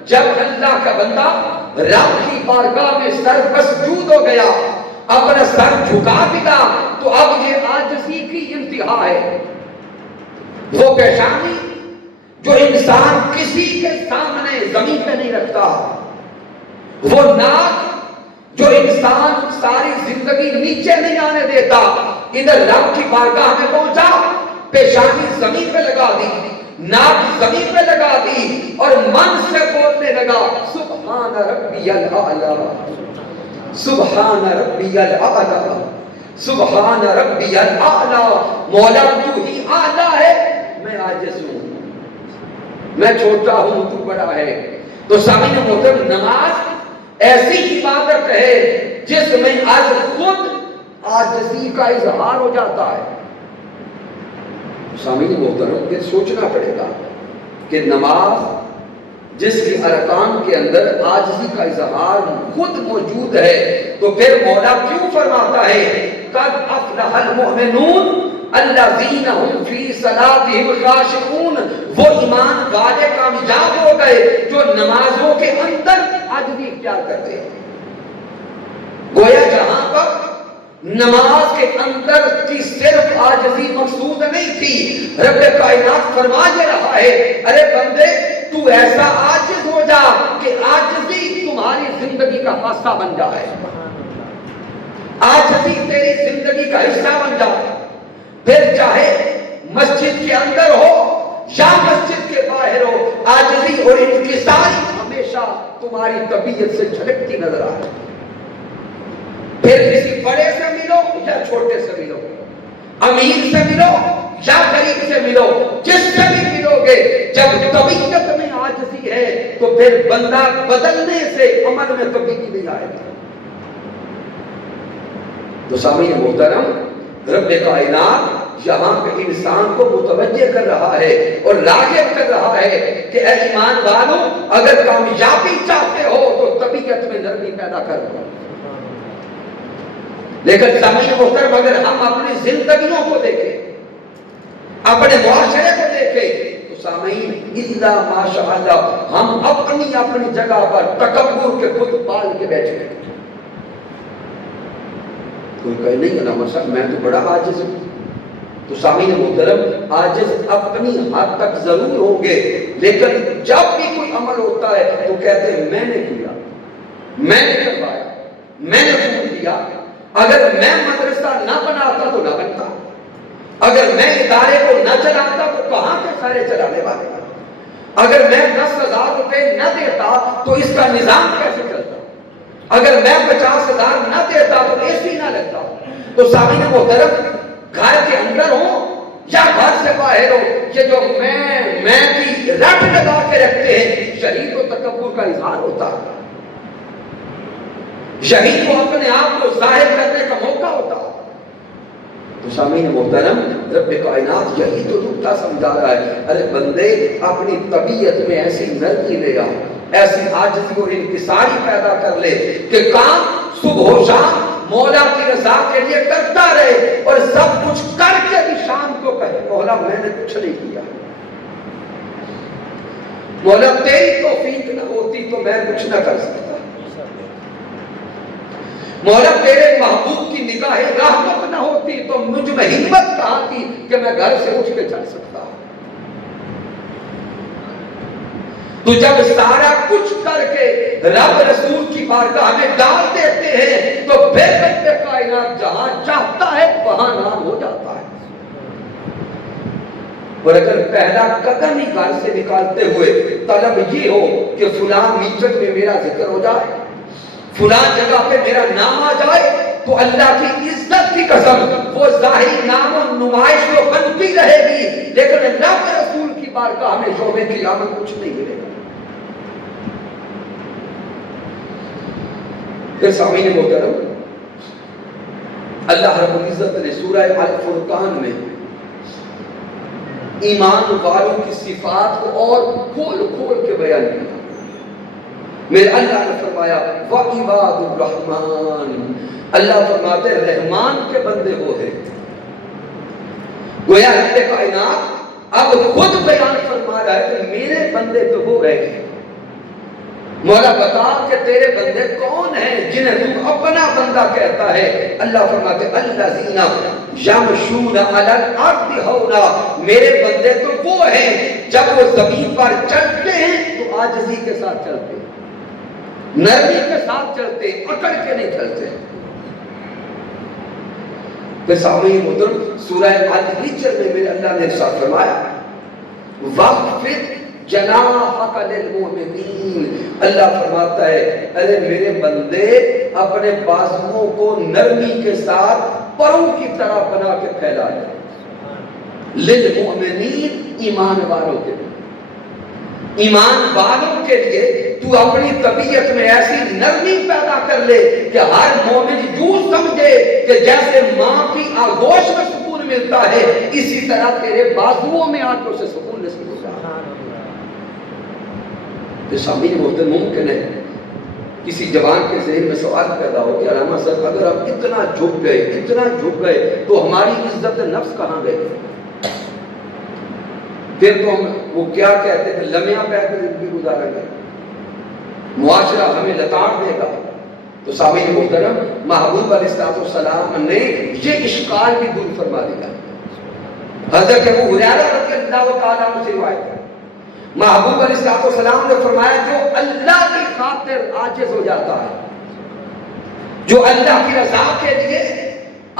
جب اللہ کا بندہ رب کی بارگاہ میں سر مسجود ہو گیا، اپنا سر جھکا دیا، تو اب یہ عاجزی کی انتہا ہے۔ وہ پیشانی جو انسان کسی کے سامنے زمین پہ نہیں رکھتا، وہ ناک جو انسان ساری زندگی نیچے نہیں آنے دیتا، ادھر رب کی بارگاہ میں پہنچا، پیشانی زمین پہ لگا دی، ناک زمین پہ لگا دی اور من سے بولنے لگا سبحان ربی الاعلی، سبحان ربی الاعلی، سبحان ربی الاعلی، مولا تو ہی اعلی ہے، میں عاجز ہوں، میں چھوٹا ہوں تو بڑا ہے۔ تو سامعین محترم نماز ایسی عبادت ہے جس میں از خود عاجزی کا اظہار ہو جاتا ہے۔ سامعین محترم یہ سوچنا پڑے گا کہ نماز جس کے ارکان کے اندر عاجزی کا اظہار خود موجود ہے، تو پھر مولا کیوں فرماتا ہے قد افلح المؤمنون الذین هم فی صلاتهم خاشعون، وہ ایمان والے کامیاب ہو گئے جو نمازوں کے اندر عاجزی اختیار کرتے ہیں۔ گویا جہاں پر نماز کے اندر کی صرف عاجزی مقصود نہیں تھی، رب کائنات فرما یہ رہا ہے ارے بندے تو ایسا عاجز ہو جا کہ عاجزی تمہاری زندگی کا حصہ بن جائے، عاجزی تیری زندگی کا حصہ بن جائے، پھر چاہے مسجد کے اندر ہو یا مسجد کے باہر ہو، عاجزی اور انکساری ہمیشہ تمہاری طبیعت سے جھلکتی نظر آئے۔ پھر کسی بڑے سے ملو یا چھوٹے سے ملو، امیر سے ملو یا غریب سے ملو، جس سے بھی ملو گے جب طبیعت میں عاجزی ہے تو پھر بندہ بدلنے سے عمل میں تبدیلی نہیں آئے گی۔ تو سامعین محترم، رب کائنات یہاں پہ انسان کو متوجہ کر رہا ہے اور راغب کر رہا ہے کہ اے ایمان والوں، اگر کامیابی چاہتے ہو تو طبیعت میں نرمی پیدا کرو۔ لیکن سامعین محترم، اگر ہم اپنی زندگیوں کو دیکھیں، اپنے معاشرے کو دیکھیں، تو سامعین الا ماشاءاللہ ہم اپنی جگہ پر تکبر کے بت پال کے بیٹھے ہیں۔ کوئی کہے نہیں علامہ صاحب میں تو بڑا عاجز ہوں، تو سامعین محترم عاجز اپنی حد تک ضرور ہوں گے، لیکن جب بھی کوئی عمل ہوتا ہے تو کہتے ہیں میں نے کیا، میں نے کروایا، میں نے خون دیا، اگر میں مدرسہ نہ بناتا تو نہ بنتا، اگر میں ادارے کو نہ چلاتا تو کہاں کے سارے چلانے والے، اگر میں 10,000 روپے نہ دیتا تو اس کا نظام کیسے چلتا، اگر میں 50,000 نہ دیتا تو اے سی نہ لگتا۔ تو سامعین محترم، گھر کے اندر ہو یا گھر سے باہر ہو، یہ جو میں کی رٹ لگا کے رکھتے ہیں، شہید و تکبر کا اظہار ہوتا ہے، شہید کو اپنے آپ کو ظاہر کرنے کا موقع ہوتا۔ تو سامعین محترم، رب کائنات یہی تو نکتہ سمجھا رہا ہے، ارے بندے اپنی طبیعت میں ایسی نرمی لے آ، ایسی عاجزی اور انکساری پیدا کر لے کہ کام صبح و شام مولا کی رضا کے لیے کرتا رہے، اور سب کچھ کر کے بھی شام کو کہے مولا میں نے کچھ نہیں کیا، مولا تیری توفیق نہ ہوتی تو میں کچھ نہ کر سکتا، مولا تیرے محبوب کی نگاہ رحمت نہ ہوتی تو مجھ میں ہمت کہاں تھی کہ میں گھر سے اٹھ کے چل سکتا۔ تو جب سارا کچھ کر کے رب رسول کی بارگاہ میں ڈال دیتے ہیں تو پھر رب کائنات جہاں چاہتا ہے وہاں نام ہو جاتا ہے۔ اور اگر پہلا قدم ہی گھر سے نکالتے ہوئے طلب یہ ہو کہ فلاں میٹنگ میں میرا ذکر ہو جائے، فلاں جگہ پہ میرا نام آ جائے، تو اللہ کی عزت کی قسم وہ ظاہری نام و نمائش تو بنتی رہے گی، لیکن رب رسول کی بارگاہ میں یوم قیامت کچھ نہیں ملے گا۔ پھر سامعین محترم، اللہ رب العزت نے سورہ الفرقان میں ایمان والوں کی صفات کو اور کھول کھول کے بیان کیا۔ میرے اللہ نے فرمایا وَعِبَادُ الرحمن، اللہ فرماتے رحمان کے بندے وہ ہیں۔ گویا رب کائنات اب خود بیان فرما رہا ہے کہ میرے بندے تو وہ ہیں۔ مولا بتا کہ تیرے بندے کون ہیں جنہیں تم اپنا بندہ کہتا ہے؟ اللہ فرماتے الذین یمشون علی الارض ہونا، میرے بندے تو وہ ہیں جب وہ زمین پر چلتے ہیں تو عاجزی کے ساتھ چلتے ہیں، نرمی کے ساتھ چلتے ہیں، اکڑ کے نہیں چلتے۔ پھر سامعین محترم سورہ الحجر میں میرے اللہ نے ارشاد فرمایا وَاخْفِضْ جناحَكَ لِلْمُؤْمِنِينَ، اللہ فرماتا ہے ارے میرے بندے اپنے بازوؤں کو نرمی کے ساتھ پروں کی طرح بنا کے پھیلا دے، للمؤمنین ایمان والوں کے لیے، ایمان والوں کے لیے تو اپنی طبیعت میں ایسی نرمی پیدا کر لے کہ ہر مومن یوں سمجھے کہ جیسے ماں کی آغوش میں سکون ملتا ہے اسی طرح تیرے بازوؤں میں آ کے اسے سکون نصیب ہوتا ہے۔ تو سامنے محترم ممکن ہے کسی جوان کے ذہن میں سوال پیدا ہو کہ علامہ صاحب اگر ہم اتنا جھک گئے تو ہماری عزت نفس کہاں گئی؟ پھر تو ہم وہ کیا کہتے ہیں لمحہ پہ زندگی گزاریں گے، معاشرہ ہمیں لتاڑ دے گا۔ تو سامعین محترم محبوب علیہ السلام نے یہ اشکال بھی دور فرما دیا۔ حضرت ابو ہریرہ رضی اللہ تعالیٰ عنہ سے روایت ہے، محبوب علیہ السلام نے فرمایا جو اللہ کی خاطر عاجز ہو جاتا ہے، جو اللہ کی رضا کے لیے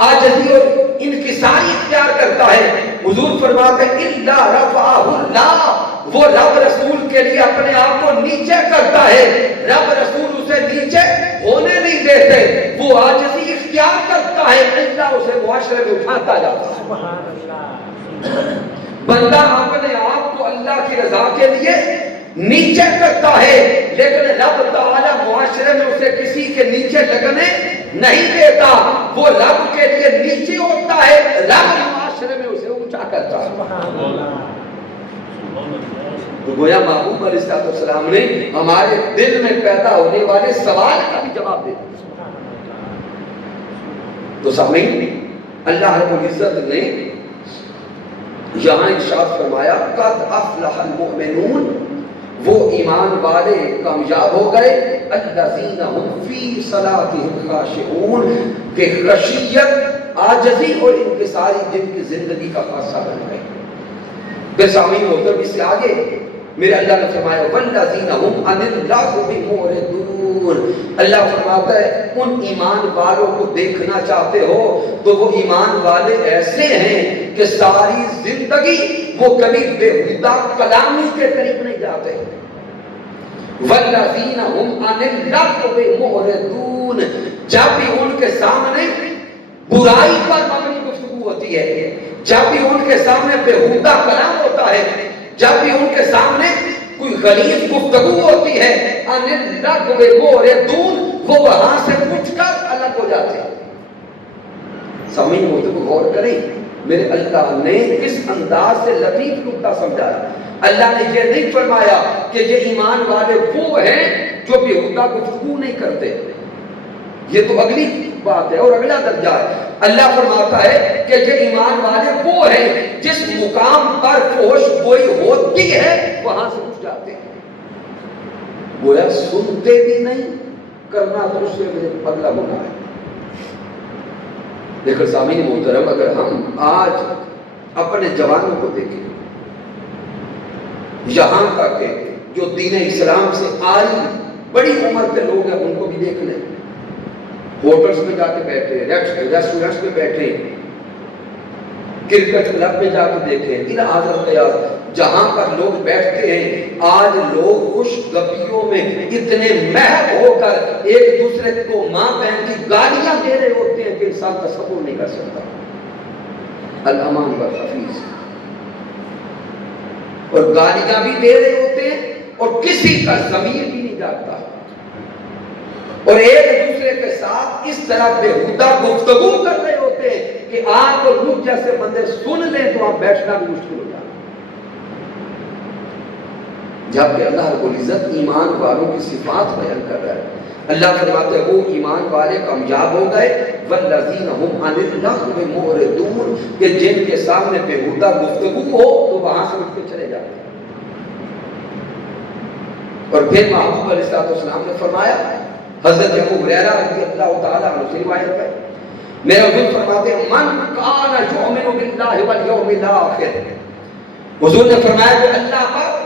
عاجزی اور انکساری اختیار کرتا ہے، حضور فرماتے ہیں الا رفعہ اللہ، وہ رب رسول کے لیے اپنے آپ کو نیچے کرتا ہے، رب رسول اسے نیچے ہونے نہیں دیتے، وہ عاجزی اختیار کرتا ہے، اللہ اسے معاشرے میں اٹھاتا جاتا ہے۔ سبحان اللہ۔ بندہ اپنے آپ کو اللہ کی رضا کے لیے نیچے کرتا ہے، لیکن رب تعالی معاشرے میں اسے کسی کے نیچے لگنے نہیں دیتا، وہ رب کے لیے نیچے ہوتا ہے، رب معاشرے میں اسے اونچا کرتا ہے۔ سبحان اللہ۔ تو گویا محبوب علیہ السلام نے ہمارے دل میں پیدا ہونے والے سوال کا بھی جواب دے دیا۔ تو سامعین اللہ رب العزت نے یہاں ارشاد فرمایا قد افلح المؤمنون، وہ ایمان والے کامیاب ہو گئے، الذین هم فی صلاتهم خاشعون، کہ خشیت عاجزی اور انکساری جن کی زندگی کا خاصہ بن گئے۔ پھر سامعین محترم اس سے آگے میرے اللہ نے فرمایا والذین هم عن اللغو معرضون، اللہ فرماتا ہے ان ایمان والوں کو دیکھنا چاہتے ہو تو وہ ایمان والے ایسے ہیں کہ ساری زندگی وہ کبھی بےہودہ کلامی کے قریب نہیں جاتے۔ والذین هم عن اللغو معرضون، جب بھی ان کے سامنے برائی پر مبنی گفتگو ہوتی ہے، جب بھی ان کے سامنے بےہودہ کلام ہوتا ہے، جب بھی ان کے سامنے کوئی غلیظ گفتگو ہوتی ہے، عن اللغو معرضون، وہ وہاں سے اٹھ کر الگ ہو جاتے ہیں۔ سامعین محترم غور کریں، میرے اللہ نے کس انداز سے لطیف نکتہ سمجھایا۔ اللہ نے یہ نہیں فرمایا کہ یہ ایمان والے وہ ہیں جو بےہودہ گفتگو نہیں کرتے، یہ تو اگلی بات ہے اور اگلا درجہ ہے۔ اللہ فرماتا ہے کہ یہ ایمان والے وہ ہیں جس مقام پر فحش گوئی ہوتی ہے وہاں سے اٹھ جاتے ہیں، گویا سنتے بھی نہیں، کرنا تو اس سے اگلا گناہ ہے۔ لیکن سامعین محترم اگر ہم آج اپنے جوانوں کو دیکھیں، یہاں تک کہ جو دین اسلام سے آئی بڑی عمر کے لوگ ہیں ان کو بھی دیکھ لیں، ہوٹلز میں جا کے بیٹھے، ریسٹورنٹس میں بیٹھے، کرکٹ کلب میں جا کے دیکھیں، ان حاضر قیاس جہاں پر لوگ بیٹھتے ہیں، آج لوگ خوش گپیوں میں اتنے محو ہو کر ایک دوسرے کو ماں بہن کی گالیاں دے رہے ہوتے ہیں کہ انسان تصور نہیں کر سکتا۔ الامان والحفیظ، اور گالیاں بھی دے رہے ہوتے ہیں اور کسی کا ضمیر بھی نہیں جاگتا، اور ایک دوسرے کے ساتھ اس طرح بےہودہ گفتگو کر رہے ہوتے ہیں کہ آپ اور مجھ جیسے بندے سن لیں تو آپ بیٹھنا بھی مشکل ہو جاتا۔ جبکہ اللہ رب العزت ایمان والوں کی صفات بیان کر رہا ہے۔ اللہ فرماتے ہیں وہ ایمان والے کامیاب ہو گئے، والذین هم عن اللغو معرضون، کہ جن کے سامنے بےہودہ گفتگو ہو تو وہاں سے اٹھ کے چلے جاتے ہیں۔ اور پھر محبوب علیہ السلام نے فرمایا، حضرت ابو ہریرہ رضی اللہ تعالیٰ عنہ سے روایت ہے، میرا حضور فرماتے ہیں من کان یؤمن باللہ والیوم الاخر، حضور نے فرمایا کہ اللہ پر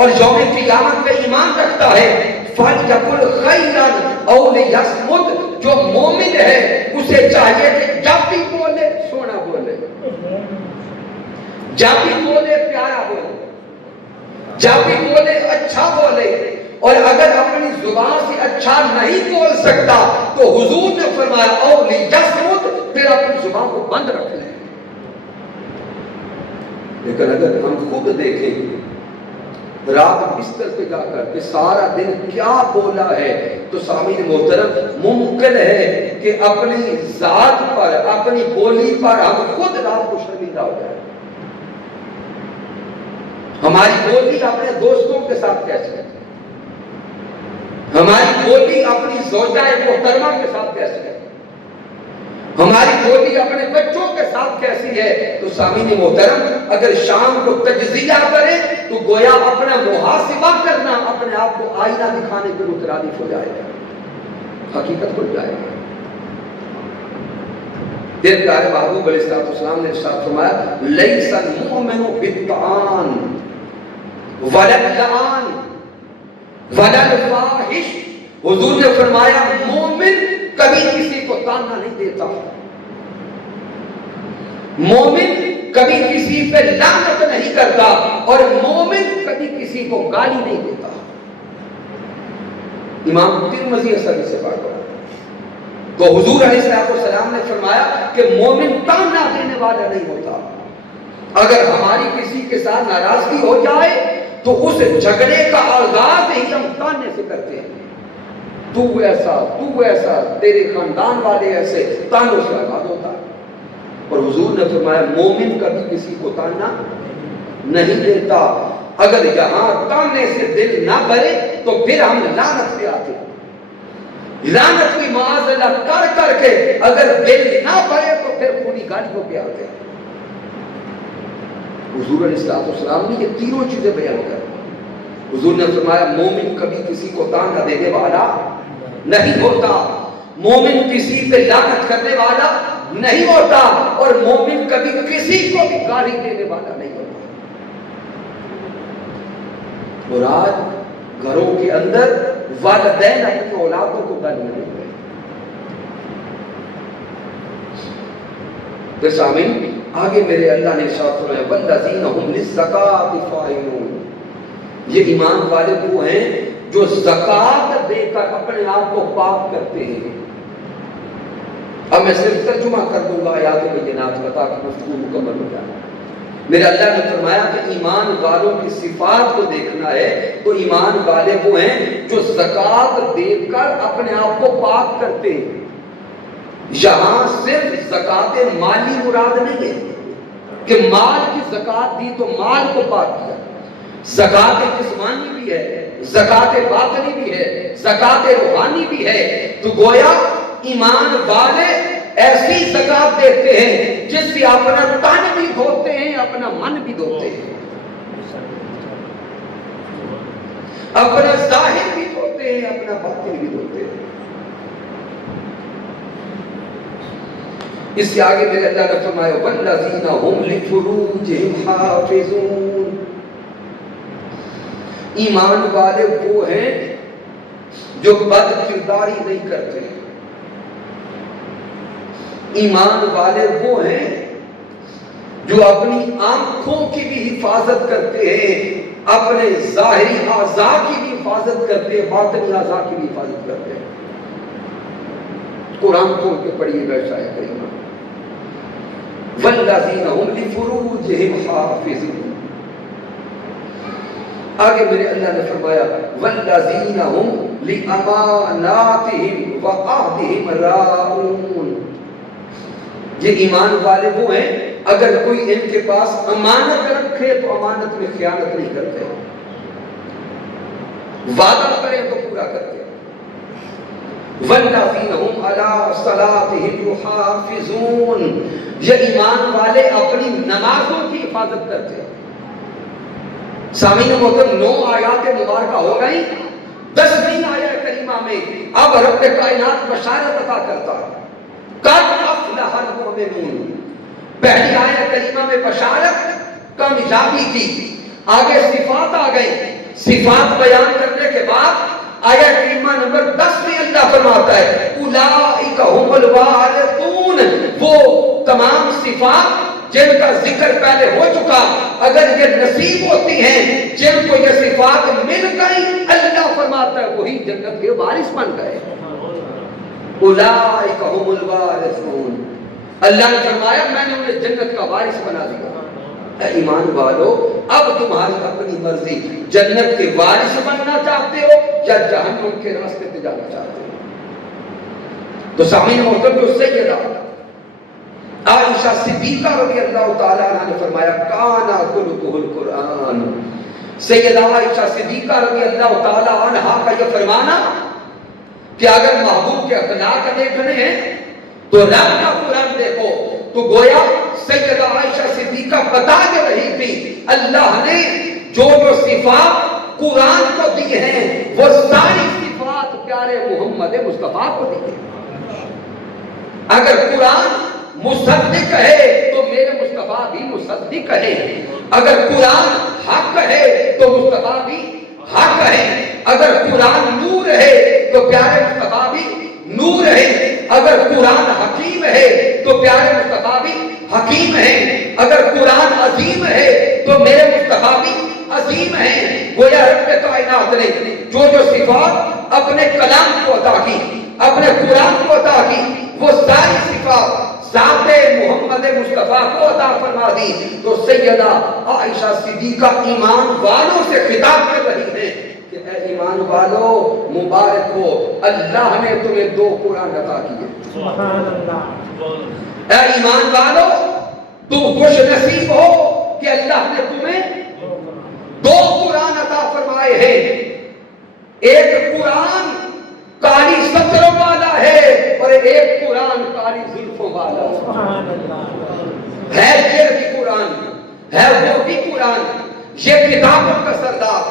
اور یوم قیامت پہ ایمان رکھتا ہے، فَلْيَقُلْ خَيْرًا أَوْ لِيَصْمُتْ، جو مومن ہے اسے چاہیے کہ جب بھی بولے سونا بولے، جب بھی بولے پیارا بولے، جب بھی بولے اچھا بولے، اور اگر اپنی زبان سے اچھا نہیں بول سکتا تو حضور نے فرمایا أَوْ لِيَصْمُتْ، پھر اپنی زبان کو بند رکھ لیں۔ لیکن اگر ہم خود دیکھیں رات بستر پہ جا کر کہ سارا دن کیا بولا ہے، تو سامعین محترم ممکن ہے کہ اپنی ذات پر، اپنی بولی پر ہم خود رات کو شرمندہ ہو جائیں۔ ہماری بولی اپنے دوستوں کے ساتھ کیسے ہے، ہماری بولی اپنی زوجہ محترمہ کے ساتھ کیسی ہے، ہماری بولی اپنے بچوں کے ساتھ کیسی ہے؟ تو سامعین محترم، اگر شام کو تجزیہ کرے تو گویا اپنا محاسبہ کرنا اپنے آپ کو آئینہ دکھانے کے مترادف ہو جائے گا، حقیقت کھل جائے گا۔ پھر پیارے محبوب علیہ السلام نے ارشاد فرمایا لیس المؤمن بالطعان ولا اللعان ولا الفاحش، حضور نے فرمایا مومن کبھی کسی کو تانا نہیں دیتا، مومن کبھی کسی پہ لعنت نہیں کرتا، اور مومن کبھی کسی کو گالی نہیں دیتا۔ امام ترمذی اثر سے بات کرا تو حضور علیہ السلام نے فرمایا کہ مومن تانا دینے والا نہیں ہوتا، اگر ہماری کسی کے ساتھ ناراضگی ہو جائے تو اس جھگڑے کا آغاز ہی ہم تانے سے کرتے ہیں، تو ایسا، تیرے خاندان والے ایسے، تانوں سے آغاز ہوتا ہے۔ اور حضور نے فرمایا مومن کبھی کسی کو تانا نہیں دیتا، اگر یہاں تانے سے دل نہ بھرے تو پھر ہم لعنت پہ آتے ہیں، لعنت کی معاذ اللہ کر کے اگر دل نہ بھرے تو پھر پوری گالیوں پہ آتے ہیں۔ حضور علیہ السلام نے یہ تینوں چیزیں بیان کر، حضور نے فرمایا مومن کبھی کسی کو تانا دینے والا نہیں ہوتا، مومن کسی پہ لعنت کرنے والا نہیں ہوتا، اور مومن کبھی کسی کو بھی گالی دینے والا نہیں ہوتا۔ اور آج گھروں کے اندر والدین اپنی اولادوں کو گالیاں دے رہے ہیں۔ تو سامعین آگے میرے اللہ نے ارشاد فرمایا والذین هم للزکاۃ فاعلون، یہ ایمان والے وہ ہیں جو زکات دے کر اپنے آپ کو پاک کرتے ہیں۔ اب میں صرف ترجمہ کر دوں گا آیات بینات بتا کے گفتگو مکمل ہو جائے۔ میرے اللہ نے فرمایا کہ ایمان والوں کی صفات کو دیکھنا ہے تو ایمان والے وہ ہیں جو زکات دے کر اپنے آپ کو پاک کرتے ہیں۔ یہاں صرف زکات مالی مراد نہیں ہے کہ مال کی زکات دی تو مال کو پاک کیا، زکات جسمانی بھی ہے، زکات باطنی بھی ہے، زکات روحانی بھی ہے۔ تو گویا ایمان والے ایسی زکات دیتے ہیں جس سے اپنا تن بھی دھوتے ہیں، اپنا من بھی دھوتے ہیں، اپنا ظاہر بھی دھوتے ہیں، اپنا باطن بھی دھوتے ہیں۔ اس سے آگے میرے اللہ نے فرمایا والذین هم لفروجہم حافظون، ایمان والے وہ ہیں جو بد کرداری نہیں کرتے، ایمان والے وہ ہیں جو اپنی آنکھوں کی بھی حفاظت کرتے ہیں، اپنے ظاہری اعضاء کی بھی حفاظت کرتے ہیں، باطنی اعضاء کی بھی حفاظت کرتے ہیں۔ قرآن کھول کے پڑھیے گا شاید کریمہ والذین هم لفروجہم حافظون۔ آگے میرے اللہ نے فرمایا والذین هم لأماناتہم وعہدہم راعون، یہ ایمان والے وہ ہیں اگر کوئی ان کے پاس امانت رکھے تو امانت میں خیانت نہیں کرتے، وعدہ کریں تو پورا کرتے۔ والذین هم علی صلاتہم یحافظون، یہ ایمان والے اپنی نمازوں کی حفاظت کرتے ہیں۔ سامعین محترم 9 آیات مبارکہ ہو گئی، 10ویں آیت کریمہ میں اب رب کائنات بشارت عطا کرتا ہے قد افلح المؤمنون۔ پہلی آیت کریمہ میں بشارت کامیابی کی، آگے صفات آ گئی، صفات بیان کرنے کے بعد آیت کریمہ نمبر 10 میں اللہ فرماتا ہے اولئک هم الوارثون، وہ تمام صفات جن کا ذکر پہلے ہو چکا اگر یہ نصیب ہوتی ہیں، جن کو یہ صفات مل گئی، اللہ فرماتا ہے وہی جنت کے وارث بن گئے۔ اولئک هم الوارثون، اللہ نے فرمایا میں نے انہیں جنت کا وارث بنا دیا۔ اے ایمان والو، اب تمہاری اپنی مرضی، جنت کے وارث بننا چاہتے ہو یا جہنم کے راستے پہ جانا چاہتے ہو؟ تو سامعین محترم جو سیدہ عائشہ صدیقہ رضی اللہ تعالیٰ عنہ نے فرمایا کانا خلقہ القرآن، سیدہ عائشہ صدیقہ رضی اللہ تعالی عنہا کا یہ فرمانا کہ اگر محبوب کے اخلاق دیکھنے ہیں تو رب کا قرآن دیکھو، تو گویا سیدہ عائشہ صدیقہ بتا دے رہی تھی اللہ نے جو جو صفات قرآن کو دی ہیں وہ ساری صفات پیارے محمد مصطفیٰ کو دی ہیں۔ اگر قرآن مصدق ہے تو میرے مصطفیٰ بھی مصدق ہے، اگر قرآن حق ہے تو مصطفیٰ بھی حق ہے، اگر قرآن نور ہے تو پیارے مصطفیٰ بھی نور ہے، اگر قرآن حکیم ہے تو پیارے مصطفیٰ بھی حکیم ہے، اگر قرآن عظیم ہے تو میرے مصطفیٰ بھی عظیم ہے۔ گویا رب کائنات نے جو جو صفات اپنے کلام کو عطا کی، اپنے قرآن کو عطا کی، وہ ساری صفات ذات محمد مصطفیٰ کو عطا فرما دی۔ تو سیدہ عائشہ صدیقہ ایمان والوں سے خطاب کر رہی ہیں کہ اے ایمان والو مبارک ہو، اللہ نے تمہیں 2 قرآن عطا کیے۔ سبحان اللہ، اے ایمان والو تم خوش نصیب ہو کہ اللہ نے تمہیں 2 قرآن عطا فرمائے ہیں۔ ایک قرآن کالی سطروں والا ہے اور ایک قرآن کالی زلفوں والا ہے۔ یہ بھی قرآن ہے، وہ بھی قرآن، یہ کتابوں کا سردار،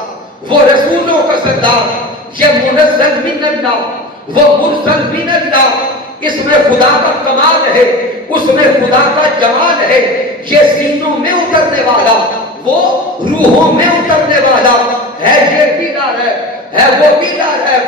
وہ رسولوں کا سردار، یہ منزل من اللہ، وہ مرسل من اللہ۔ اس میں خدا کا کمال ہے، اس میں خدا کا جمال ہے۔ یہ سینوں میں اترنے والا، وہ روحوں میں اترنے والا ہے۔ یہ بھی لا ہے وہ بھی لا ہے،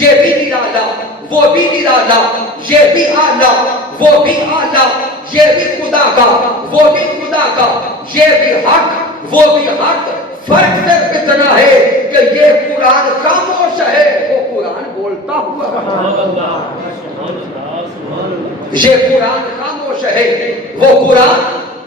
یہ بھی نرالا وہ بھی نرالا، یہ بھی آلہ وہ بھی آلہ، یہ بھی خدا کا وہ بھی خدا کا، یہ بھی حق وہ بھی حق۔ فرق صرف اتنا ہے کہ یہ قرآن خاموش ہے، وہ قرآن بولتا ہوا۔ یہ قرآن خاموش ہے، وہ قرآن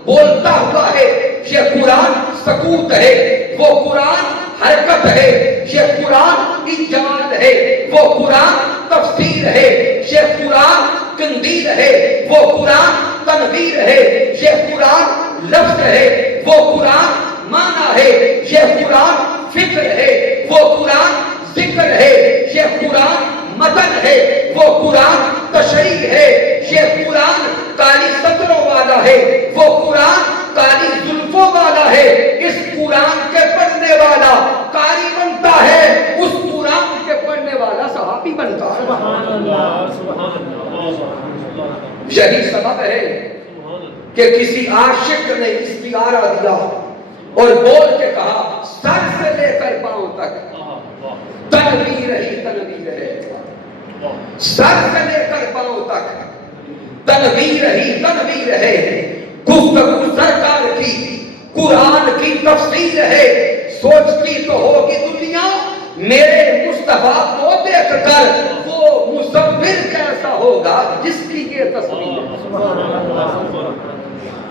بولتا ہوا ہے۔ یہ قرآن سکوت ہے، وہ قرآن حرکت ہے۔ یہ قرآن انجماد ہے، وہ قرآن تفسیر ہے۔ یہ قرآن قندیل ہے، وہ قرآن تنویر ہے۔ یہ قرآن لفظ ہے، وہ قرآن معنی ہے۔ یہ قرآن فکر ہے، وہ قرآن ذکر ہے۔ یہ قرآن متن ہے، وہ قرآن تشریح ہے۔ یہ قرآن کالی سطروں والا ہے، وہ قرآن کالی زلفوں والا ہے۔ اس قرآن کے پڑھنے والا قاری بنتا ہے، اس قرآن کے پڑھنے والا صحابی بنتا ہے۔ سبحان اللہ، سبحان اللہ۔ یہی سبب ہے کہ کسی عاشق نے استعارہ دیا اور بول کے کہا سر سے لے کر پاؤں تک تنویر ہی تنویر ہے، سر سے لے کر پاؤں تک تنویر ہی تنویر ہے۔ گفتگو سرکار کی قرآن کی تفسیر ہے۔ سوچتی تو ہوگی دنیا میرے مصطفیٰ کو دیکھ کر وہ مصور کیسا ہوگا جس کی یہ تصویر ہے۔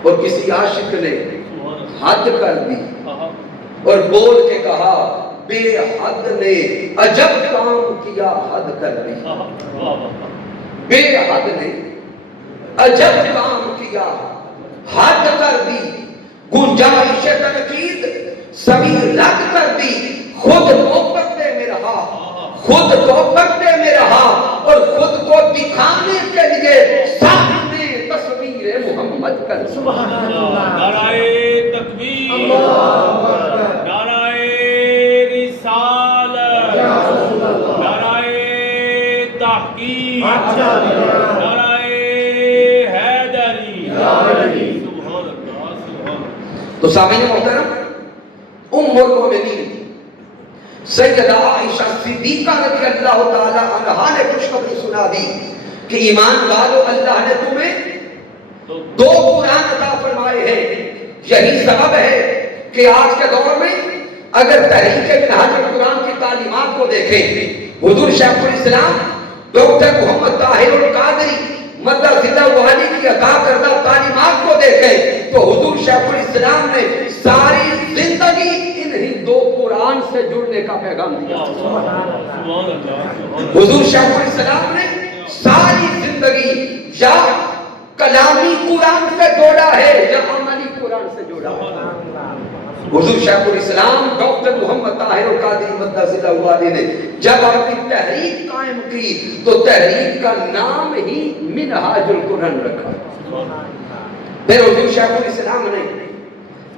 اور کسی عاشق نے حد کر دی اور بول کے کہا بے حد نے عجب کام کیا حد کر دی۔ بے حد نے عجب کام کیا حد کر دی، گنجائش تنقید سبھی رد کر دی۔ خود کو پردے میں رہا، خود کو پردے میں رہا اور خود کو دکھانے کے لیے سامنے تصویر محمد کر۔ سبحان اللہ، نعرہ تکبیر، نعرہ رسالت، نعرہ تحقیق، نعرہ حیدری۔ سبحان اللہ، سبحان اللہ۔ تو سامعین محترم، ام المؤمنین سیدہ عائشہ صدیقہ رضی اللہ تعالی عنہا نے خوشخبری سنا دی کہ ایمان والو اللہ نے تمہیں 2 قرآن عطا فرمائے ہیں۔ یہی سبب ہے کہ آج کے دور میں اگر تحریک منہاج القرآن کی تعلیمات کو دیکھیں، حضور شیخ الاسلام ڈاکٹر محمد طاہر القادری مدد والی کی عطا کردہ تعلیمات کو دیکھیں تو حضور شیخ الاسلام نے ساری زندگی انہی 2 قرآن سے جڑنے کا پیغام دیا۔ حضور شیخ الاسلام نے ساری زندگی یا کلامی قرآن سے جوڑا ہے یا عملی قرآن سے جوڑا ہے۔ حضور شیخ الاسلام ڈاکٹر محمد طاہر القادری مدثر اللہ علیہ نے جب اپنی تحریک قائم کی تو تحریک کا نام ہی منہاج القرآن رکھا. پھر حضور شیخ الاسلام نے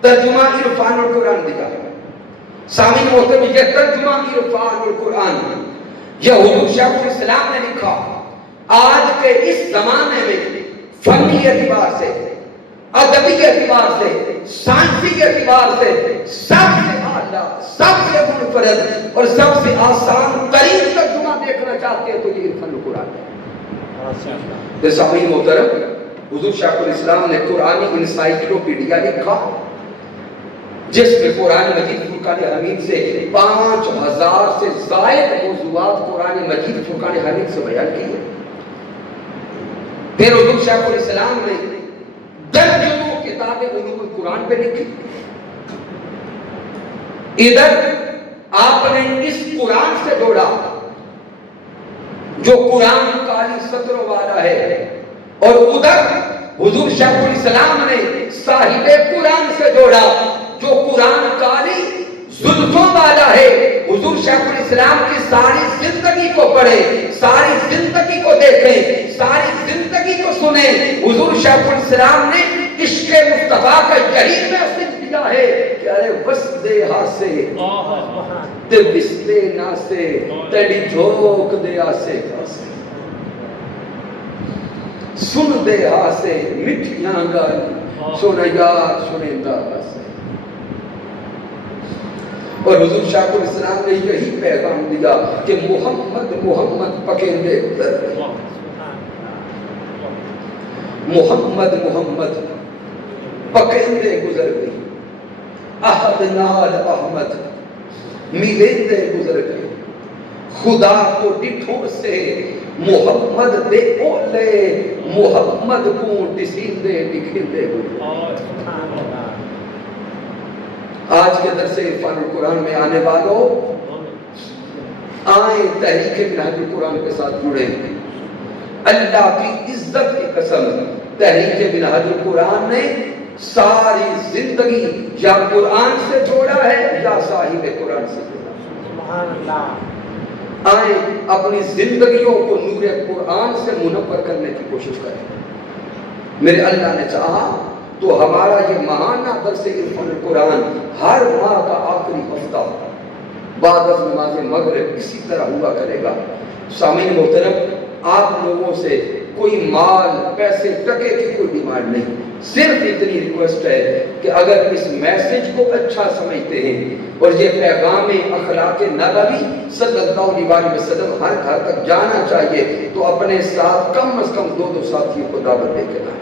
ترجمہ عرفان القرآن دیا. سامعین محترم یہ ترجمہ عرفان القرآن یہ حضور شیخ الاسلام نے لکھا. آج کے اس زمانے میں فنی اعتبار سے، ادبی اعتبار سے، سائنسی اعتبار سے سب سے اعلیٰ، سب سے منفرد اور سب سے آسان ترین ترجمہ دیکھنا چاہتے ہیں تو یہ عرفان القرآن ہے. سامعین محترم حضور شیخ الاسلام نے قرآنی انسائیکلوپیڈیا لکھا جس میں قرآن مجید فرقان حمید سے 5000 سے زائد موضوعات قرآن مجید فرقان حمید سے بیان کیے. پھر حضور شیخ الاسلام نے درجنوں کتابیں علوم القرآن پہ لکھی. ادھر آپ نے اس قرآن سے جوڑا جو قرآن کالی سطروں والا ہے، اور ادھر حضور شیخ الاسلام نے صاحب قرآن سے جوڑا جو قرآن کالی زلفوں والا ہے. حضور شیخ الاسلام کی ساری زندگی کو پڑھیں، ساری زندگی کو دیکھیں، ساری زندگی کو سنیں. حضور شیخ الاسلام نے عشق مصطفیٰ کا یہی میسج دیا ہے کہ ارے وسدے ہاسے تے بستے ناسے تیری جھوک دے آسے کاسے سن دے آسے مٹھیاں گال سونا یار سنیندہ آسے. اور حضور شیخ الاسلام نے یہی پیغام دیا کہ محمد محمد پکیندے گزر گئی، محمد محمد پکیندے گزر گئی، احد نال احمد میلیندے گزر گئی. خدا کو ڈٹھوں سے محمد دے اولے محمد کو ڈسیندے دکھیندے گزر گئی. آج کے درس عرفان القرآن میں آنے والوں آئیں تحریک منہاج القرآن کے ساتھ جڑے. اللہ کی عزت کی قسم تحریک منہاج القرآن نے ساری زندگی یا قرآن سے جوڑا ہے یا صاحب قرآن سے جوڑا. سبحان اللہ. آئیں اپنی زندگیوں کو نور قرآن سے منور کرنے کی کوشش کریں. میرے اللہ نے چاہا تو ہمارا یہ ماہانہ درس عرفان القرآن ہر ماہ کا آخری ہفتہ بعد از نماز مغرب اسی طرح ہوا کرے گا. سامعین محترم آپ لوگوں سے کوئی مال پیسے ٹکے کی کوئی ڈیمانڈ نہیں، صرف اتنی ریکویسٹ ہے کہ اگر اس میسج کو اچھا سمجھتے ہیں اور یہ پیغام اخلاق نبوی صلی اللہ علیہ وسلم ہر گھر تک جانا چاہیے تو اپنے ساتھ کم از کم 2 ساتھیوں کو دعوت دے کے لائیں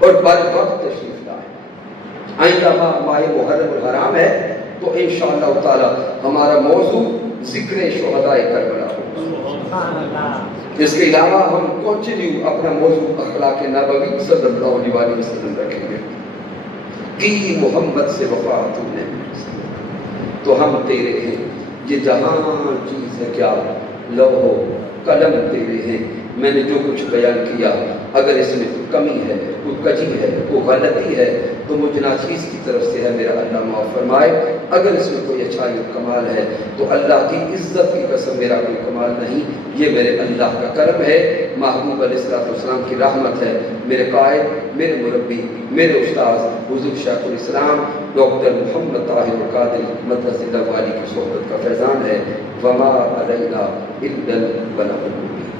اور بر وقت تشریف لائیں. آئندہ ماہ محرم الحرام ہے تو انشاءاللہ تعالی ہمارا موضوع ذکر شہداء کربلا ہوگا. اس کے علاوہ ہم کنٹینیو اپنا موضوع اخلاق نبوی صلی اللہ علیہ وسلم رکھیں گے. کی محمد سے وفا تم نے تو ہم تیرے ہیں، یہ جہاں چیز ہے کیا لوح و قلم تیرے ہیں. میں نے جو کچھ بیان کیا اگر اس میں کوئی کمی ہے، کوئی کجی ہے، کوئی غلطی ہے تو مجھ ناچیز کی طرف سے ہے، میرا اللہ معاف فرمائے. اگر اس میں کوئی اچھائی اور کمال ہے تو اللہ کی عزت کی قسم میرا کوئی کمال نہیں، یہ میرے اللہ کا کرم ہے، محبوب علیہ السلام کی رحمت ہے. میرے قائد، میرے مربی، میرے استاذ حضور شیخ الاسلام ڈاکٹر محمد طاہر القادری مدثر اللہ علیہ کی صحبت کا فیضان ہے. وما علینا الا البلاغ المبین.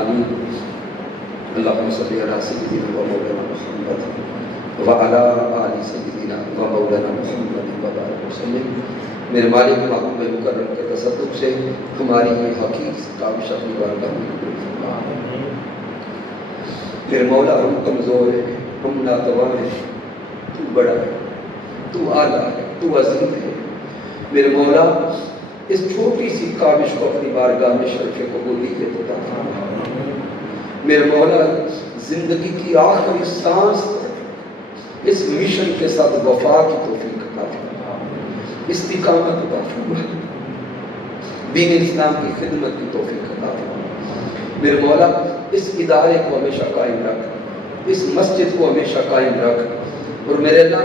آمین. اللہم صلی علی سیدنا و مولانا محمد وعلی آل سیدنا و مولانا محمد وبارک وسلم. میرے مالک محبوب مکرم کے تصدق سے ہماری یہ حقیق کامش اپنی بارگاہ میں قبول فرما. میرے مولا ہم کمزور ہیں، ہم ناتوان ہیں، تو بڑا ہے، تو اعلیٰ ہے، تو عظیم ہے. میرے مولا اس چھوٹی سی کاوش کو اپنی بارگاہ میں شرف قبولیت عطا فرما. میرے مولا زندگی کی آخری سانس اس مشن کے ساتھ وفا کی توفیق عطا فرما، استقامت عطا فرما، دین اسلام کی خدمت کی توفیق عطا فرما. میرے مولا اس ادارے کو ہمیشہ قائم رکھ، اس مسجد کو ہمیشہ قائم رکھ. اور میرے اللہ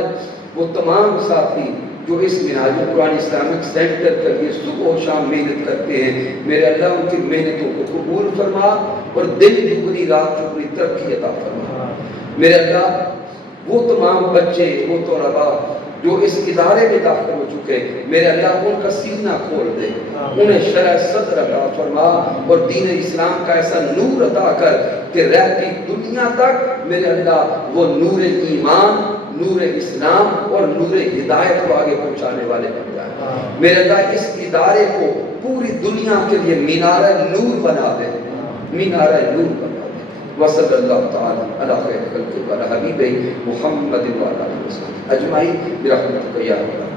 وہ تمام ساتھی جو اس منہاج القرآن اسلامک سینٹر کے لیے صبح و شام محنت کرتے ہیں، میرے اللہ ان کی محنتوں کو قبول فرما اور دن دگنی رات چگنی ترقی عطا فرما۔ میرے اللہ وہ تمام بچے، وہ طلباء جو اس ادارے میں داخل ہو چکے، میرے اللہ ان کا سینہ کھول دے، انہیں شرح صدر عطا فرما اور دین اسلام کا ایسا نور عطا کر کہ رہتی دنیا تک میرے اللہ وہ نور ایمان، نور اسلام اور نور ہدایت کو آگے پہنچانے والے بن جائے۔ میرے اللہ اس ادارے کو پوری دنیا کے لیے مینارہ نور بنا دے، مینارہ نور بنا دے۔ وصلی اللہ تعالی علی خیر خلق و علی حبیبہ محمد و علی آلہ وسلم اجمعین برحمتک یا رب۔